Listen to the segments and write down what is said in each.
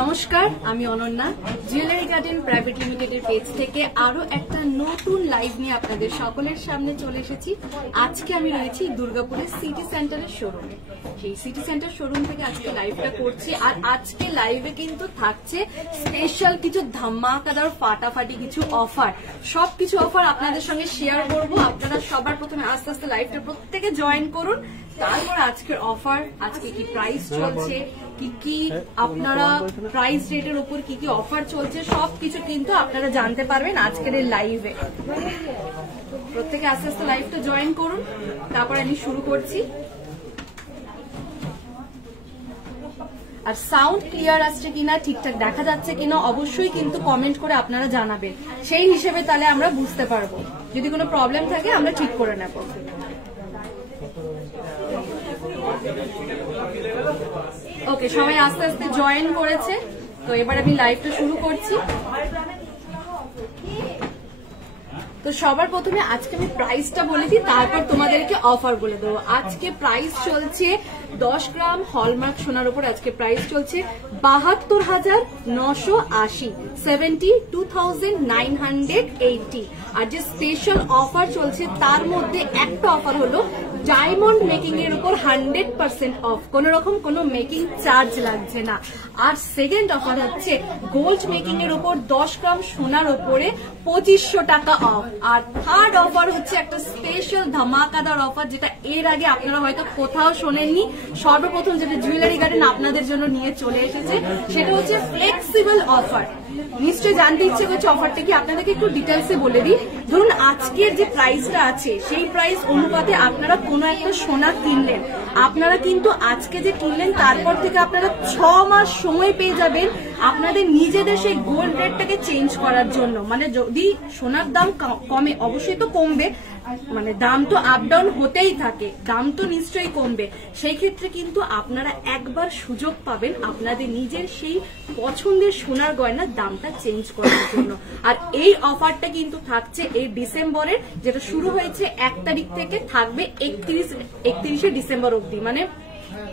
নমস্কার, আমি Ananya. Jewellery garden private লিমিটেডের পেজ থেকে আরো একটা নতুন লাইভ নিয়ে আপনাদের সকলের সামনে চলে এসেছি। আজকে আমি রয়েছি দুর্গাপুরের সিটি সেন্টারের শোরুমে। সেই সিটি সেন্টার শোরুম থেকে আজকে লাইভটা করছি। আর আজকে লাইভে কিন্তু থাকছে স্পেশাল কিছু ধামাকাদার ফাটাফাটি কিছু অফার। সবকিছু অফার আপনাদের সঙ্গে শেয়ার করবো। আপনারা সবার প্রথমে আস্তে আস্তে লাইভটা প্রত্যেকে জয়েন করুন। তারপর আজকের অফার, আজকে কি প্রাইস চলছে, কি আপনারা প্রাইস রেটের উপর কি অফার চলছে, সবকিছু কিন্তু আপনারা জানতে পারবেন আজকের এই লাইভে। প্রত্যেকে আস্তে আস্তে লাইভটা জয়েন করুন। তারপর আমি শুরু করছি। আর সাউন্ড ক্লিয়ার আসছে কিনা, ঠিকঠাক দেখা যাচ্ছে কিনা অবশ্যই কিন্তু কমেন্ট করে আপনারা জানাবেন। সেই হিসেবে তাহলে আমরা বুঝতে পারবো। যদি কোনো প্রবলেম থাকে আমরা ঠিক করে নেব। ওকে, সবাই আস্তে আস্তে জয়েন করেছে। তো এবার আমি লাইভটা শুরু করছি। তো সবার প্রথমে আজকে আমি প্রাইসটা বলে দিই, তারপর তোমাদেরকে অফার বলে দেবো। আজকে প্রাইস চলছে 10 গ্রাম হলমার্ক সোনার উপর আজকে প্রাইস চলছে 72,980, 72,980। আর যে স্পেশাল অফার চলছে তার মধ্যে একটা অফার হলো ডায়মন্ড মেকিং এর উপর 100% অফ, কোন রকম কোনো মেকিং চার্জ লাগছে না। আর সেকেন্ড অফার হচ্ছে গোল্ড মেকিং এর উপর 10 গ্রাম সোনার উপরে 2500 টাকা অফ। আর থার্ড অফার হচ্ছে একটা স্পেশাল ধামাকাদার অফার, যেটা এর আগে আপনারা হয়তো কোথাও শোনেননি। সর্বপ্রথম যেটা জুয়েলারি গার্ডেন আপনাদের জন্য নিয়ে চলে এসেছে, সেটা হচ্ছে ফ্লেক্সিবল অফার। নিশ্চয়ই জানতে ইচ্ছে করছে অফারটা কি, আপনাদেরকে একটু ডিটেলসে বলে দিই। ধরুন আজকের যে প্রাইসটা আছে সেই প্রাইস অনুপাতে আপনারা কোনো একটা সোনা কিনলেন, আপনারা কিন্তু আজকে যে কিনলেন তারপর থেকে আপনারা 6 মাস সময় পেয়ে যাবেন আপনাদের নিজেদের সেই গোল্ড রেটটাকে চেঞ্জ করার জন্য। মানে যদি সোনার দাম কমে, অবশ্যই তো কমবে, মানে দাম তো আপ ডাউন হতেই থাকে, দাম তো নিশ্চয়ই কমবে। সেই ক্ষেত্রে কিন্তু আপনারা একবার সুযোগ পাবেন আপনাদের নিজের সেই পছন্দের সোনার গয়নার দামটা চেঞ্জ করার জন্য। আর এই অফারটা কিন্তু থাকছে এই ডিসেম্বরের, যেটা শুরু হয়েছে 1 তারিখ থেকে, থাকবে 31শে ডিসেম্বর অবধি। মানে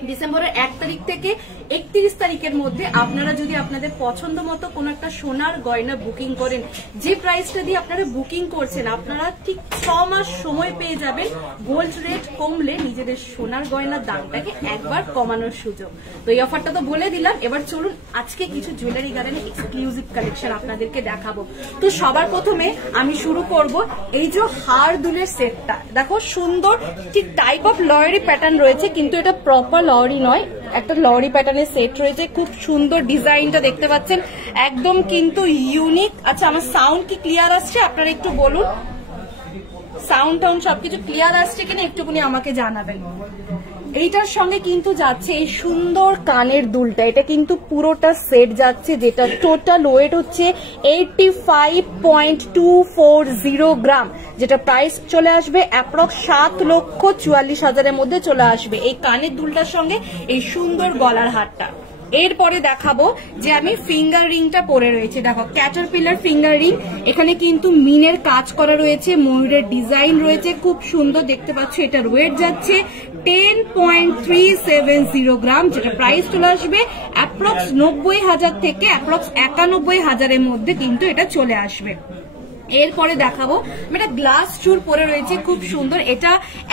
ডিসেম্বরের 1 তারিখ থেকে 31 তারিখের মধ্যে আপনারা যদি আপনাদের পছন্দ মতো কোন একটা সোনার গয়না বুকিং করেন, যে প্রাইসটা দিয়ে আপনারা বুকিং করছেন, আপনারা ঠিক 6 মাস সময় পেয়ে যাবেন গোল্ড রেট কমলে নিজেদের সোনার গয়নার দামটাকে একবার কমানোর সুযোগ। তো এই অফারটা তো বলে দিলাম। এবার চলুন আজকে কিছু জুয়েলারি গার্ডেনের এক্সক্লুসিভ কালেকশন আপনাদেরকে দেখাবো। তো সবার প্রথমে আমি শুরু করব এই যে হার দুলের সেটটা। দেখো সুন্দর, ঠিক টাইপ অফ লয়ারি প্যাটার্ন রয়েছে, কিন্তু এটা প্রপার লরি নয়, একটা লরি প্যাটার্নের সেট রয়েছে। খুব সুন্দর ডিজাইনটা দেখতে পাচ্ছেন, একদম কিন্তু ইউনিক। আচ্ছা, আমার সাউন্ড কি ক্লিয়ার আসছে আপনারা একটু বলুন। সাউন্ড টাউন্ড সবকিছু ক্লিয়ার আসছে কিনা একটুখানি আমাকে জানাবেন। এইটার সঙ্গে কিন্তু যাচ্ছে এই সুন্দর কানের দুলটা, এটা কিন্তু পুরোটা সেট যাচ্ছে, যেটা টোটাল ওয়েট হচ্ছে 85.240 গ্রাম, যেটা প্রাইস চলে আসবে অ্যাপ্রক্স 7,44,000-এর মধ্যে চলে আসবে এই কানের দুলটার সঙ্গে এই সুন্দর গলার হারটা। এরপরে দেখাবো যে আমি ফিঙ্গার রিংটা পরে রয়েছে। দেখো ক্যাটারপিলার ফিঙ্গার রিং, এখানে কিন্তু মিনের কাজ করা রয়েছে, ময়ূরের ডিজাইন রয়েছে, খুব সুন্দর দেখতে পাচ্ছ। এটার ওয়েট যাচ্ছে 10.370 গ্রাম, যেটা প্রাইস চলে আসবে অ্যাপ্রক্স 90,000 থেকে অ্যাপ্রক্স 91,000-এর মধ্যে কিন্তু এটা চলে আসবে। এরপরে দেখাবো আমি একটা গ্লাস চুর পরে রয়েছে, খুব সুন্দর। এটা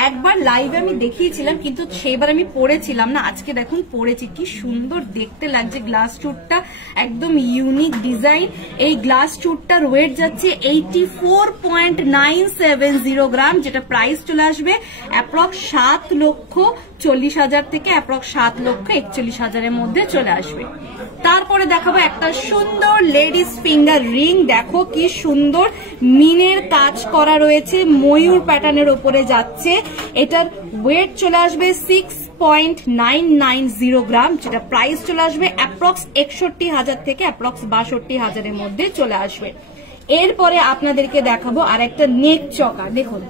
একবার লাইভে আমি দেখিয়েছিলাম, কিন্তু সেইবার আমি পরেছিলাম না, আজকে দেখুন পরেছি। কি সুন্দর দেখতে লাগছে গ্লাস চুরটা, একদম ইউনিক ডিজাইন। এই গ্লাস চুরটার ওয়েট যাচ্ছে 84.970 গ্রাম, যেটা প্রাইস চলে আসবে অ্যাপ্রক্স 7,40,000 থেকে অ্যাপ্রক্স 7,41,000-এর মধ্যে চলে আসবে। তারপরে দেখাবো একটা সুন্দর লেডিস ফিঙ্গার রিং। দেখো কি সুন্দর মিনের কাজ করা রয়েছে, ময়ূর প্যাটার্নের উপরে যাচ্ছে। এটার ওয়েট চলে আসবে 6.990 গ্রাম, যেটা প্রাইস চলে আসবে অ্যাপ্রক্স 61,000 থেকে অ্যাপ্রক্স 62,000-এর মধ্যে চলে আসবে। এরপরে আপনাদেরকে দেখাবো আর একটা নেক চকা। দেখুন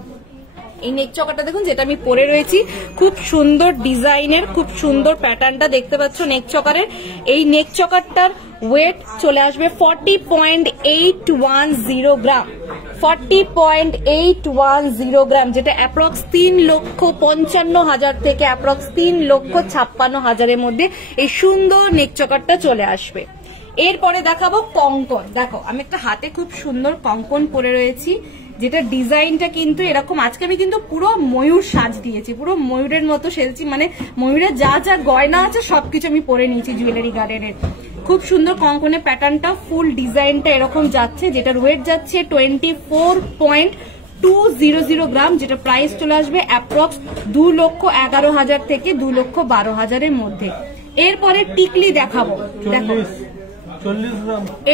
এই নেক চকাটা দেখুন, যেটা আমি পরে রয়েছি, খুব সুন্দর ডিজাইনের, খুব সুন্দর প্যাটার্নটা দেখতে পাচ্ছ নেক চকারের। এই নেক চকারটার ওয়েট চলে আসবে 40.810 গ্রাম, 40.810 গ্রাম, যেটা অ্যাপ্রক্স 3,55,000 থেকে অ্যাপ্রক্স 3,56,000 মধ্যে এই সুন্দর নেক চকারটা চলে আসবে। এরপরে দেখাবো কঙ্কন। দেখো আমি একটা হাতে খুব সুন্দর কঙ্কন পরে রয়েছি, যেটা ডিজাইনটা কিন্তু এরকম। আজকে আমি কিন্তু পুরো ময়ূর সাজ দিয়েছি, পুরো ময়ূরের মতো সেজেছি, মানে ময়ূরের যা যা গয়না আছে সবকিছু আমি পরে নিয়েছি জুয়েলারি গার্ডেনের। খুব সুন্দর কঙ্কনের প্যাটার্নটা, ফুল ডিজাইনটা এরকম যাচ্ছে, যেটার ওয়েট যাচ্ছে 24.200 গ্রাম, যেটা প্রাইস চলে আসবে অ্যাপ্রক্স 2,11,000 থেকে 2,12,000 মধ্যে। এরপরে টিকলি দেখাবো। দেখো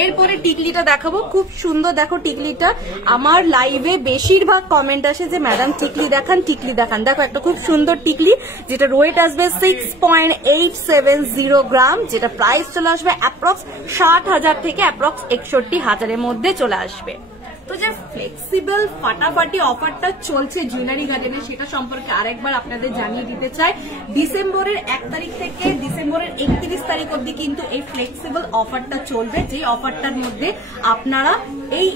এরপরে টিকলিটা দেখাবো, খুব সুন্দর। দেখো টিকলিটা, আমার লাইভে বেশিরভাগ কমেন্ট আসে যে ম্যাডাম টিকলি দেখান, টিকলি দেখান। দেখো একটা খুব সুন্দর টিকলি, যেটা ওয়েট আসবে 6.870 গ্রাম, যেটা প্রাইস চলে আসবে অ্যাপ্রক্স 60,000 থেকে অ্যাপ্রক্স 61,000 মধ্যে চলে আসবে। তো যে ফ্লেক্সিবল ফাটাফাটি অফারটা চলছে জুয়েলারি গার্ডেনে, সেটা সম্পর্কে আরেকবার আপনাদের জানিয়ে দিতে চাই। ডিসেম্বরের 1 তারিখ থেকে ডিসেম্বরের 31 তারিখ অবধি কিন্তু এই ফ্লেক্সিবল অফারটা চলবে, যে অফারটার মধ্যে আপনারা এই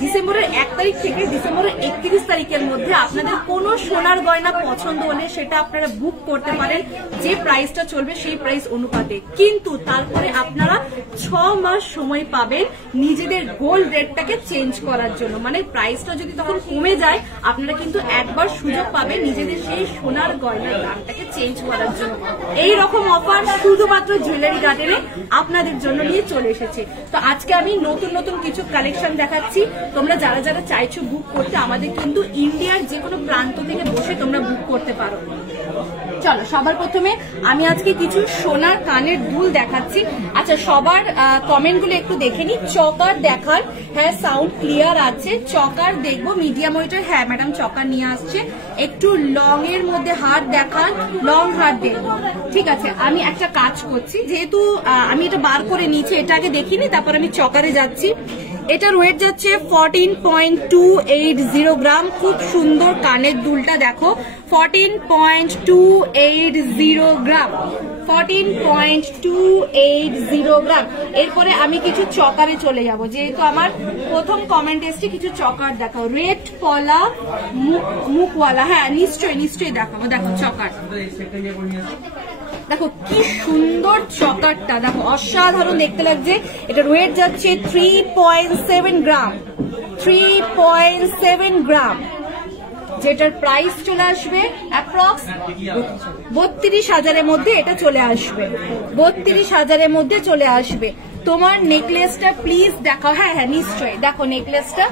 ডিসেম্বরের 1 তারিখ থেকে ডিসেম্বরের 31 তারিখের মধ্যে আপনাদের কোনো সোনার গয়না পছন্দ হলে সেটা আপনারা বুক করতে পারেন, যে প্রাইসটা চলবে সেই প্রাইস অনুপাতে। কিন্তু তারপরে আপনারা 6 মাস সময় পাবেন নিজেদের গোল্ড রেটটাকে চেঞ্জ করার জন্য। মানে প্রাইসটা যদি তখন কমে যায়, আপনারা কিন্তু একবার সুযোগ পাবেন নিজেদের সেই সোনার গয়নার দামটাকে চেঞ্জ করার জন্য। এই রকম অফার শুধুমাত্র জুয়েলারি গার্ডেনে আপনাদের জন্য নিয়ে চলে এসেছে। তো আজকে আমি নতুন নতুন কিছু কালেকশন দেখাচ্ছি। তোমরা যারা যারা চাইছো বুক করতে, আমাদের কিন্তু ইন্ডিয়ার যে কোনো প্রান্ত থেকে বসে তোমরা বুক করতে পারো। চলো সবার প্রথমে আমি আজকে কিছু সোনার কানের দুল দেখাচ্ছি। আচ্ছা, সবার কমেন্টগুলো একটু দেখে নি। চকার দেখার, হ্যাঁ সাউন্ড ক্লিয়ার আছে। চকার দেখবো, মিডিয়াম ওয়েটের, হ্যাঁ ম্যাডাম চকার নিয়ে আসছে। একটু লং এর মধ্যে হার দেখান, লং হার দেখবো। ঠিক আছে, আমি একটা কাজ করছি, যেহেতু আমি এটা বার করে নিয়েছি, এটা আগে দেখিনি, তারপর আমি চকারে যাচ্ছি। এটার ওয়েট যাচ্ছে 14.280 গ্রাম। খুব সুন্দর কানের দুলটা দেখো, 14.280 গ্রাম, 14.280 গ্রাম। এরপরে আমি কিছু চকারে চলে যাব, যেহেতু আমার প্রথম কমেন্ট এসছে কিছু চকার দেখাও। রেড পলা মুখওয়ালা, হ্যাঁ নিশ্চয়ই নিশ্চয়ই দেখাবো। দেখো চকার, দেখো কি সুন্দর চকারটা, দেখো অসাধারণ দেখতে লাগছে। এটার ওয়েট যাচ্ছে 3.7 গ্রাম, 3.7 গ্রাম, যেটার প্রাইস চলে আসবে অ্যাপ্রক্স 32,000 মধ্যে। এটা চলে আসবে 32,000 মধ্যে চলে আসবে। তোমার নেকলেসটা প্লিজ দেখাও। হ্যাঁ হ্যাঁ নিশ্চয়ই, দেখো নেকলেসটা,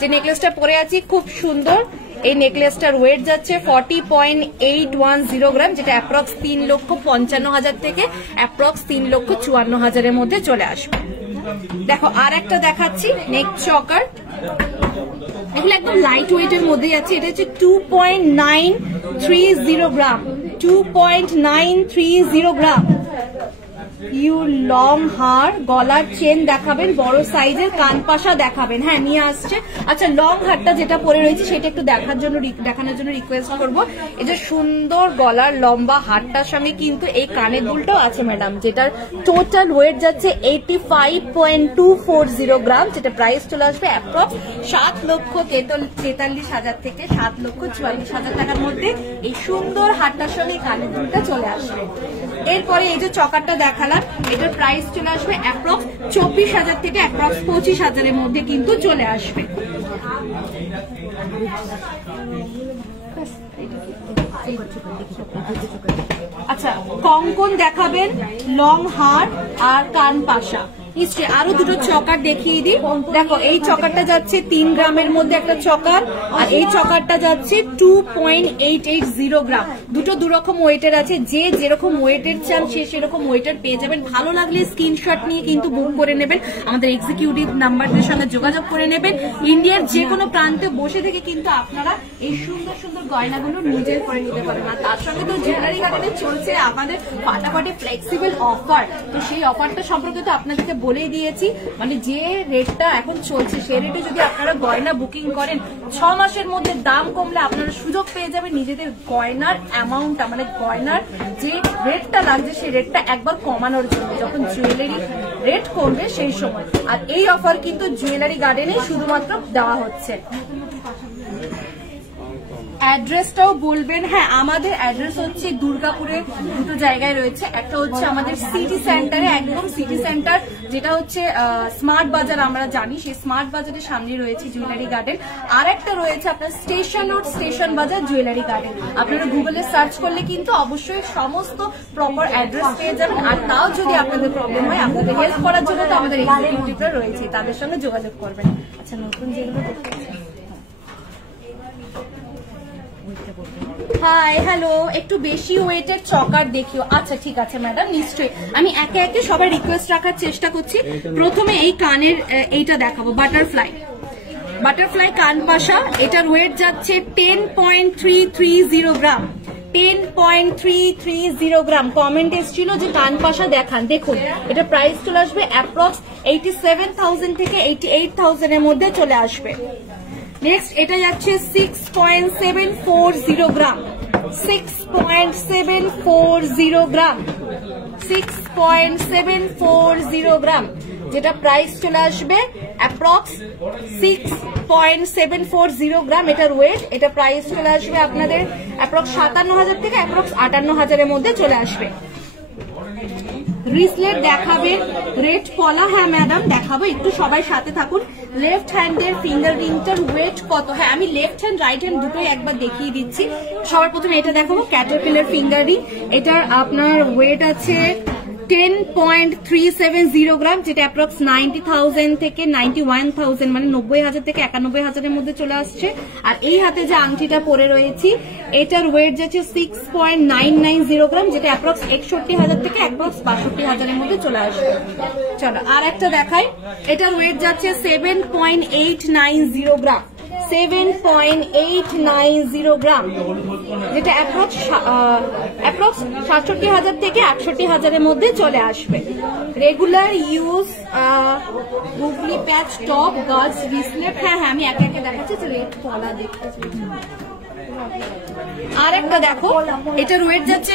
যে নেকলেসটা পরে আছি খুব সুন্দর। এই নেকলেসটার ওয়েট যাচ্ছে 40.810 গ্রাম, যেটা অ্যাপ্রক্স 3,55,000 থেকে অ্যাপ্রক্স 3,54,000 মধ্যে চলে আসবে। দেখো আর একটা দেখাচ্ছি নেক চকার, এগুলো একদম লাইট ওয়েটের মধ্যে যাচ্ছে। এটা হচ্ছে 2.930 গ্রাম, 2.930 গ্রাম। ইউ লং হার, গলার চেন দেখাবেন, বড় সাইজের কানপাশা দেখাবেন, হ্যাঁ নিয়ে আসছে। আচ্ছা লং হারটা যেটা পরে রয়েছে সেটা একটু দেখানোর জন্য রিকোয়েস্ট করবো। এই যে সুন্দর গলার লম্বা হারটার সঙ্গে কিন্তু এই কানের দুলটাও আছে ম্যাডাম, যেটার টোটাল ওয়েট যাচ্ছে 85.240 গ্রাম, যেটা প্রাইস চলে আসবে অ্যাপ্রক্স 7,43,000 থেকে 7,44,000 টাকার মধ্যে। এই সুন্দর হারটার সঙ্গে কানের দুলটা চলে আসবে। এরপরে এই যে চকারটা দেখালাম, এটার প্রাইস চলে আসবে অ্যাপ্রক্স 24,000 থেকে অ্যাপ্রক্স 25,000 মধ্যে কিন্তু চলে আসবে। আচ্ছা কঙ্কন দেখাবেন, লং হার আর কান পাশা। নিশ্চয়ই আরো দুটো চকার দেখিয়ে দিই। দেখো এই চকারটা যাচ্ছে 3 গ্রামের মধ্যে একটা চকার, আর এই চকারটা যাচ্ছে 2.880 গ্রাম। দুটো দুরকম ওয়েটের আছে, যে যেরকম ওয়েটের চান সে সেরকম ওয়েটের পেয়ে যাবেন। ভালো লাগলে স্ক্রিনশট নিয়ে কিন্তু বুক করে নেবেন, আমাদের এক্সিকিউটিভ নাম্বারদের সঙ্গে যোগাযোগ করে নেবেন। ইন্ডিয়ার যে কোনো প্রান্তে বসে থেকে কিন্তু আপনারা এই সুন্দর সুন্দর গয়নাগুলো নিজের করে নিতে পারবেন। আর তার সঙ্গে তো জুয়েলারি গার্ডেনে চলছে আমাদের ফাটাফাটি ফ্লেক্সিবল অফার, তো সেই অফারটা সম্পর্কে তো আপনাদেরকে বলেই দিয়েছি, মানে যে রেটটা এখন চলছে সেই রেটে যদি আপনারা গয়না বুকিং করেন 6 মাসের মধ্যে দাম কমলে আপনারা সুযোগ পেয়ে যাবেন নিজেদের গয়নার অ্যামাউন্টটা, মানে গয়নার যে রেটটা লাগছে সেই রেটটা একবার কমানোর জন্য, যখন জুয়েলারি রেট কমবে সেই সময়। আর এই অফার কিন্তু জুয়েলারি গার্ডেনে শুধুমাত্র দেওয়া হচ্ছে। অ্যাড্রেসটাও বলবেন। হ্যাঁ, আমাদের অ্যাড্রেস হচ্ছে দুর্গাপুরে দুটো জায়গায় রয়েছে, একটা হচ্ছে আমাদের সিটি সেন্টারে, একদম সিটি সেন্টার যেটা হচ্ছে স্মার্ট বাজার আমরা জানি, সেই স্মার্ট বাজারের সামনে রয়েছে জুয়েলারি গার্ডেন। আর একটা রয়েছে আপনার স্টেশন রোড, স্টেশন বাজার জুয়েলারি গার্ডেন। আপনারা গুগলে সার্চ করলে কিন্তু অবশ্যই সমস্ত প্রপার অ্যাড্রেস পেয়ে যাবেন। আর তাও যদি আপনাদের প্রবলেম হয়, আপনাদের হেল্প করার জন্য তো আমাদের এক্সিকিউটিভরা রয়েছে, তাদের সঙ্গে যোগাযোগ করবেন। আচ্ছা, নতুন যেগুলো হাই হ্যালো, একটু বেশি ওয়েটের চকার দেখিও। আচ্ছা ঠিক আছে ম্যাডাম, নিশ্চয়ই আমি একে একে সবাই রিকোয়েস্ট রাখার চেষ্টা করছি। প্রথমে এই কানের এইটা দেখাবো, বাটারফ্লাই কান পাশা। এটার ওয়েট যাচ্ছে 10.330 গ্রাম, 10.330 গ্রাম। কমেন্ট এসেছিল যে কান পাশা দেখান, দেখুন এটা প্রাইস চলে আসবে অ্যাপ্রক্স 87,000 থেকে 88,000 এর মধ্যে চলে আসবে। নেক্সট এটা যাচ্ছে 6.740 গ্রাম, 6.740 গ্রাম, 6.740 গ্রাম, যেটা প্রাইস চলে আসবে অ্যাপ্রক্স 6.740 গ্রাম এটার ওয়েট। এটা প্রাইস চলে আসবে আপনাদের অ্যাপ্রক্স 57,000 থেকে অ্যাপ্রক্স 58,000 এর মধ্যে চলে আসবে। রিসলেট দেখাবেন, রেড পলা। হ্যাঁ ম্যাডাম দেখাবো, একটু সবাই সাথে থাকুন। লেফট হ্যান্ডের ফিঙ্গার রিংটার ওয়েট কত? হ্যাঁ, আমি লেফট হ্যান্ড রাইট হ্যান্ড দুটোই একবার দেখিয়ে দিচ্ছি। সবার প্রথমে এটা দেখাবো, ক্যাটারপিলার ফিঙ্গার রিং। এটার আপনার ওয়েট আছে 10.370 গ্রাম, যেটা অ্যাপ্রক্স 90,000 থেকে 91,000, মানে 90,000 থেকে 91,000 এর মধ্যে চলে আসছে। আর এই হাতে যে আংটিটা পরে রয়েছি এটার ওয়েট যাচ্ছে 6.990 গ্রাম, যেটা অ্যাপ্রক্স 61,000 থেকে অ্যাপ্রক্স 62,000 এর মধ্যে চলে আসবে। চলো আর একটা দেখাই, এটার ওয়েট যাচ্ছে 7.890 গ্রাম, 7.890 গ্রাম, যেটা অ্যাপ্রক্স 67,000 থেকে 68,000 এর মধ্যে চলে আসবে। রেগুলার ইউজ গুগলি প্যাচ টপ গার্লস রিসলেট। হ্যাঁ হ্যাঁ, আমি একে একে দেখাচ্ছি, পলা দেখতে। আর একটা দেখো, এটার ওয়েট যাচ্ছে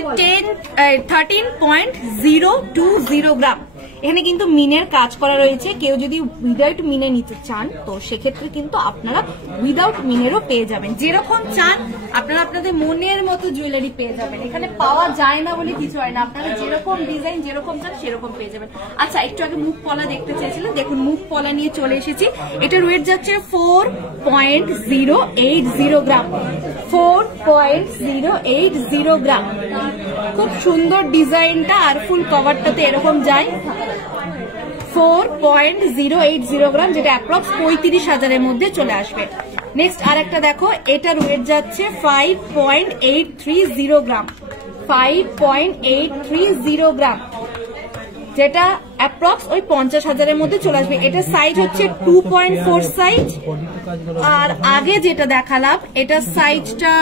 13.020 গ্রাম। এখানে কিন্তু মিনের কাজ করা রয়েছে, কেউ যদি উইদাউট মিনে নিতে চান তো সেক্ষেত্রে কিন্তু আপনারা উইদাউট মিনেরও পেয়ে যাবেন। যেরকম চান আপনারা আপনাদের মনের মতো জুয়েলারি পেয়ে যাবেন, এখানে পাওয়া যায় না বলে কিছু হয় না, আপনারা যেরকম ডিজাইন যেরকম চান সেরকম পেয়ে যাবেন। আচ্ছা, একটু আগে মুখ পলা দেখতে চেয়েছিলেন, দেখুন মুখ পলা নিয়ে চলে এসেছি। এটার ওয়েট যাচ্ছে 4.080 গ্রাম, 4.080 গ্রাম। খুব সুন্দর ডিজাইনটা, আর ফুল কভারটাতে এরকম যায়। 4.080 গ্রাম, যেটা অ্যাপ্রক্স 35,000 এর মধ্যে চলে আসবে। নেক্সট আর একটা দেখো, এটার ওয়েট যাচ্ছে 5.830 গ্রাম, 5.830 গ্রাম, যেটা অ্যাপ্রক্স ওই 50,000 এর মধ্যে চলে আসবে। এটা সাইজ হচ্ছে 2.4 সাইজ। আর আগে যেটা দেখালাম এটা সাইজটা,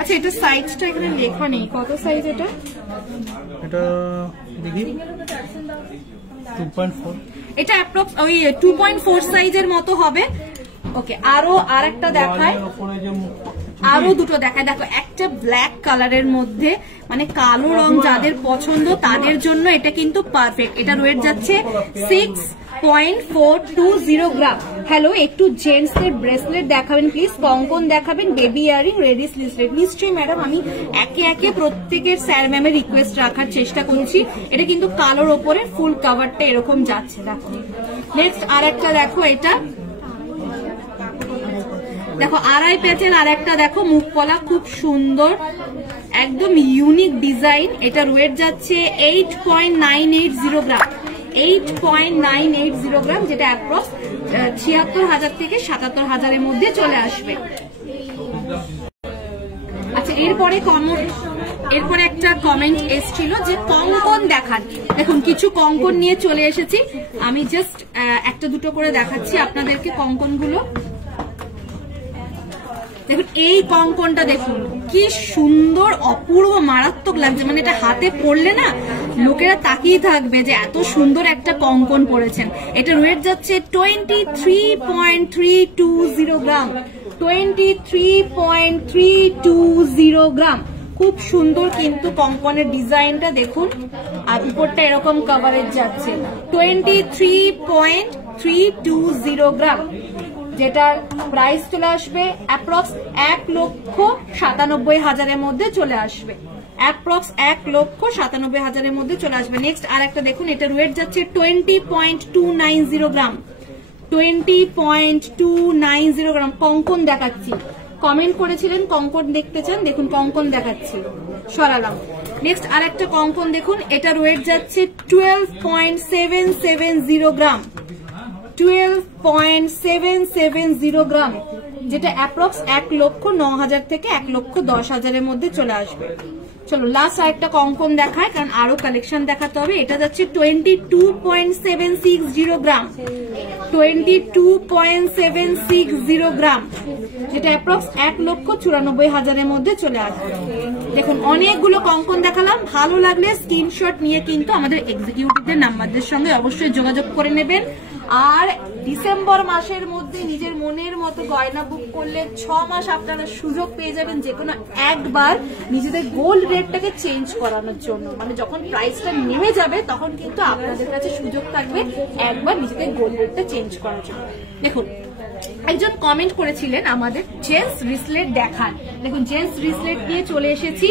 আচ্ছা এটা সাইজটা এখানে লেখা নেই, কত সাইজ এটা? এটা দেখি 2.4, এটা অ্যাপ্রক্স ওই 2.4 সাইজের মতো হবে। ওকে, আরো আরেকটা দেখায়, আরো দুটো দেখায়। দেখো, একটা ব্ল্যাক কালারের মধ্যে, মানে কালো রং যাদের পছন্দ তাদের জন্য এটা কিন্তু পারফেক্ট। এটার ওয়েট যাচ্ছে 6.420 গ্রাম। হ্যালো, একটু জেন্টস এর ব্রেসলেট দেখাবেন প্লিজ, কঙ্কন দেখাবেন, বেবি ইয়ারিং, রেডি স্লিভলেট। নিশ্চয়ই ম্যাডাম, আমি একে একে প্রত্যেকের স্যার ম্যামের রিকোয়েস্ট রাখার চেষ্টা করছি। এটা কিন্তু কালোর ওপরে ফুল কাভারটা এরকম যাচ্ছে। দেখো নেক্সট আর একটা দেখো, এটা দেখো আড়াই প্যাচের আর একটা দেখো মুখ পলা, খুব সুন্দর একদম ইউনিক ডিজাইন। এটার ওয়েট যাচ্ছে 8.980 গ্রাম, 8.980 গ্রাম, যেটা অ্যাপ্রক্স 76,000 থেকে 77,000 এর মধ্যে চলে আসবে। আচ্ছা, এরপরে একটা কমেন্ট এসছিল যে কঙ্কন দেখান। দেখুন, কিছু কঙ্কন নিয়ে চলে এসেছি, আমি জাস্ট একটা দুটো করে দেখাচ্ছি আপনাদেরকে কঙ্কন গুলো। দেখুন এই কঙ্কনটা, দেখুন কি সুন্দর, অপূর্ব মারাত্মক লাগছে, মানে এটা হাতে পড়লে না লোকেরা তাকিয়ে থাকবে যে এত সুন্দর একটা কঙ্কন পরেছেন। এটা ওয়েট যাচ্ছে 23.320 গ্রাম, 23.320 গ্রাম। খুব সুন্দর কিন্তু কঙ্কনের ডিজাইনটা দেখুন, আর উপরটা এরকম কভারেজ যাচ্ছে। 23.320 গ্রাম, যেটার প্রাইস চলে আসবে অ্যাপ্রক্স 1,97,000 মধ্যে চলে আসবে, অ্যাপ্রক্স 1,97,000 মধ্যে চলে আসবে। নেক্সট আর একটা দেখুন, এটার ওয়েট যাচ্ছে 20.290 গ্রাম, 20.290 গ্রাম। কঙ্কন দেখাচ্ছি, কমেন্ট করেছিলেন কঙ্কন দেখতে চান, দেখুন কঙ্কন দেখাচ্ছি, সরালাম। নেক্সট আর একটা কঙ্কন দেখুন, এটার ওয়েট যাচ্ছে 12.770 গ্রাম, 12.770 গ্রাম, যেটা অ্যাপ্রক্স 1,09,000 থেকে 1,10,000 মধ্যে চলে আসবে। চলো লাস্ট আরেকটা কঙ্কন দেখায়, কারণ আরো কালেকশন দেখাতে হবে। এটা যাচ্ছে 22.760 গ্রাম, 22.760 গ্রাম, যেটা অ্যাপ্রক্স 1,94,000 মধ্যে চলে আসবে। দেখুন অনেকগুলো কঙ্কন দেখালাম, ভালো লাগলে স্ক্রিনশট নিয়ে কিন্তু আমাদের এক্সিকিউটিভদের নাম্বারদের সঙ্গে অবশ্যই যোগাযোগ করে নেবেন। আর ডিসেম্বর মাসের মধ্যে নিজের মনের মতো গয়না বুক করলে 6 মাস আপনারা সুযোগ পেয়ে যাবেন যে কোনো একবার নিজেদের গোল্ড রেটটাকে চেঞ্জ করানোর জন্য। মানে যখন প্রাইসটা নেমে যাবে তখন কিন্তু আপনাদের কাছে সুযোগ থাকবে একবার নিজেদের গোল্ড রেটটা চেঞ্জ করার জন্য। দেখুন একজন কমেন্ট করেছিলেন আমাদের জেন্টস রিসলেট দেখান, দেখুন জেন্টস রিসলেট নিয়ে চলে এসেছি।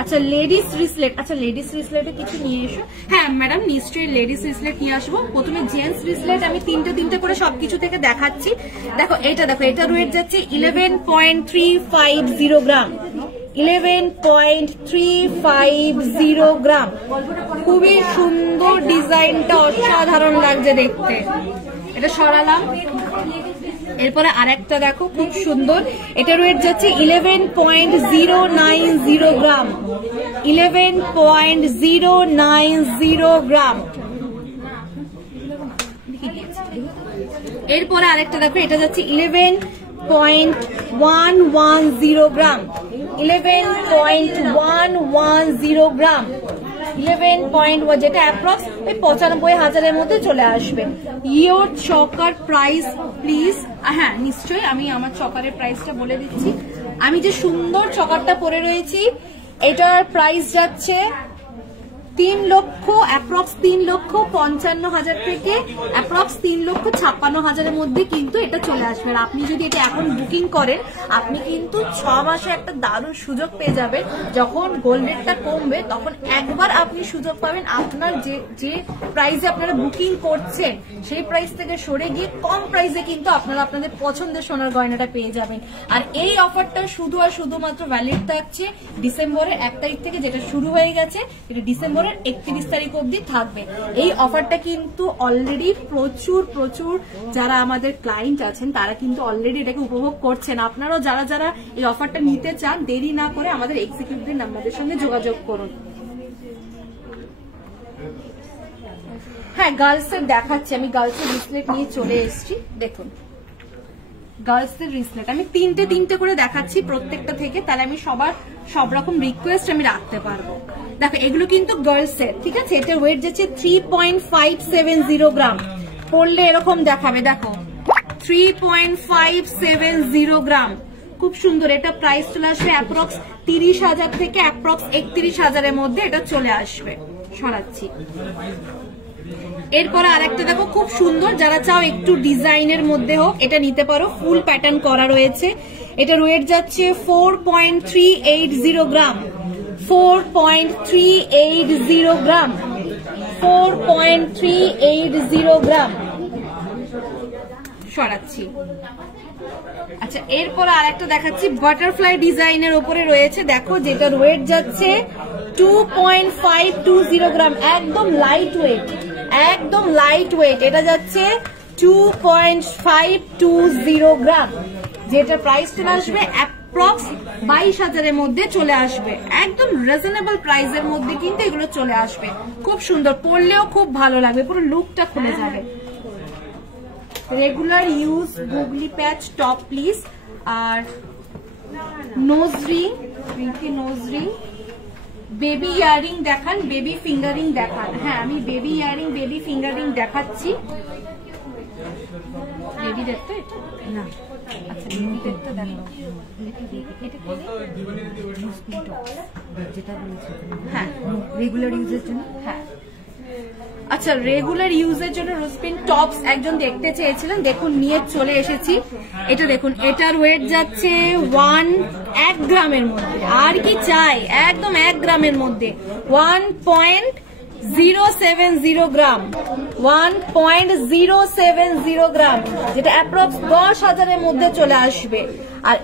আচ্ছা লেডিস রিসলেট, আচ্ছা লেডিস রিসলেটে কিছু নিয়ে এসো। হ্যাঁ ম্যাডাম নিশ্চয়ই লেডিস রিসলেট নিয়ে আসবো। প্রথমে জেন্টস রিসলেট আমি তিনটে করে সবকিছু থেকে দেখাচ্ছি। দেখো এটা, দেখো এটার ওয়েট যাচ্ছে 11.350 গ্রাম, 11.350 গ্রাম। খুবই সুন্দর ডিজাইনটা, অসাধারণ লাগছে দেখতে। এটা সরালাম। এরপরে আরেকটা দেখো খুব সুন্দর, এটার ওয়েট যাচ্ছে 11.090 গ্রাম, 11.090 গ্রাম। এরপরে আরেকটা দেখো, এটা যাচ্ছে 11.110 গ্রাম, 11.110 গ্রাম, 11.1, যেটা অ্যাপ্রক্স 95,000 মধ্যে চলে আসবে। Your চকার price please. হ্যাঁ নিশ্চয়ই আমি আমার চকারের প্রাইসটা বলে দিচ্ছি। আমি যে সুন্দর চকারটা পরে রয়েছি এটার প্রাইস যাচ্ছে 3,55,000 থেকে অ্যাপ্রক্স 3,56,000 মধ্যে কিন্তু এটা চলে আসবে। আর আপনি যদি এটা এখন বুকিং করেন আপনি কিন্তু 6 মাসে একটা দারুণ সুযোগ পেয়ে যাবেন। যখন গোল্ড রেটটা কমবে তখন একবার আপনি সুযোগ পাবেন আপনার যে প্রাইসে আপনারা বুকিং করছেন সেই প্রাইস থেকে সরে গিয়ে কম প্রাইসে কিন্তু আপনারা আপনাদের পছন্দের সোনার গয়নাটা পেয়ে যাবেন। আর এই অফারটা শুধু আর শুধুমাত্র ভ্যালিড থাকছে ডিসেম্বরের 1 তারিখ থেকে, যেটা শুরু হয়ে গেছে, এটা ডিসেম্বরের 31 তারিখ অবধি থাকবে। এই অফারটা কিন্তু অলরেডি প্রচুর যারা আমাদের ক্লায়েন্ট আছেন তারা কিন্তু অলরেডি এটাকে উপভোগ করছেন। আপনারাও যারা এই অফারটা নিতে চান দেরি না করে আমাদের এক্সিকিউটিভ নাম্বারের সঙ্গে যোগাযোগ করুন। হ্যাঁ গার্লসের দেখাচ্ছি, আমি গার্লসের রিসলেট নিয়ে চলে এসেছি। দেখুন গার্লসের রিসলেট আমি তিনটে করে দেখাচ্ছি প্রত্যেকটা থেকে, তাহলে আমি সব রকম রিকোয়েস্ট আমি রাখতে পারবো। দেখো এগুলো কিন্তু গার্লসের, ঠিক আছে। এটার ওয়েট যাচ্ছে 3.570 গ্রাম, পড়লে এরকম দেখাবে। দেখো 3.570 গ্রাম, খুব সুন্দর। এটা প্রাইস চলে আসবে অ্যাপ্রক্স 30,000 থেকে অ্যাপ্রক্স 31,000 মধ্যে এটা চলে আসবে। সরাচ্ছি। এরপরে আরেকটা দেখো খুব সুন্দর, যারা চাও একটু ডিজাইনের মধ্যে হোক এটা নিতে পারো। ফুল প্যাটার্ন করা রয়েছে। এটার ওয়েট যাচ্ছে 4.380 গ্রাম, 4.380 গ্রাম, 4.380 গ্রাম। সরাচ্ছি। আচ্ছা এরপরে আরেকটা দেখাচ্ছি বাটারফ্লাই ডিজাইনের উপরে রয়েছে। দেখো যেটার ওয়েট যাচ্ছে 2.520 গ্রাম, একদম লাইট ওয়েট, একদম লাইট ওয়েট। এটা যাচ্ছে 2.520 গ্রাম, যেটা প্রাইস চলে আসবে অ্যাপ্রক্স 22,000 মধ্যে চলে আসবে। একদম রিজনেবল প্রাইসের মধ্যে কিন্তু এগুলো চলে আসবে। খুব সুন্দর, পরলেও খুব ভালো লাগবে, পুরো লুকটা খুলে যাবে। রেগুলার ইউজ গুগলি প্যাচ টপ প্লিজ। আর nose ring, nose ring baby earring দেখান, বেবি ফিঙ্গারিং দেখান। হ্যাঁ আমি বেবি ইয়ারিং বেবি ফিঙ্গারিং দেখাচ্ছি। বেবি দেখতে না, আচ্ছা বেবি দেখতে দেখো, যেটা বলেছে হ্যাঁ রেগুলার ইউজের জন্য। হ্যাঁ আচ্ছা রেগুলার ইউজের জন্য রোজপিন টপস একজন দেখতে চেয়েছিলেন, দেখুন নিয়ে চলে এসেছি। এটা দেখুন, এটার ওয়েট যাচ্ছে 1 গ্রামের মধ্যে, আর কি চাই, একদম 1 গ্রামের মধ্যে 1.070 গ্রাম, 1.070 গ্রাম, যেটা অ্যাপ্রক্স 10,000-এর মধ্যে চলে আসবে। আর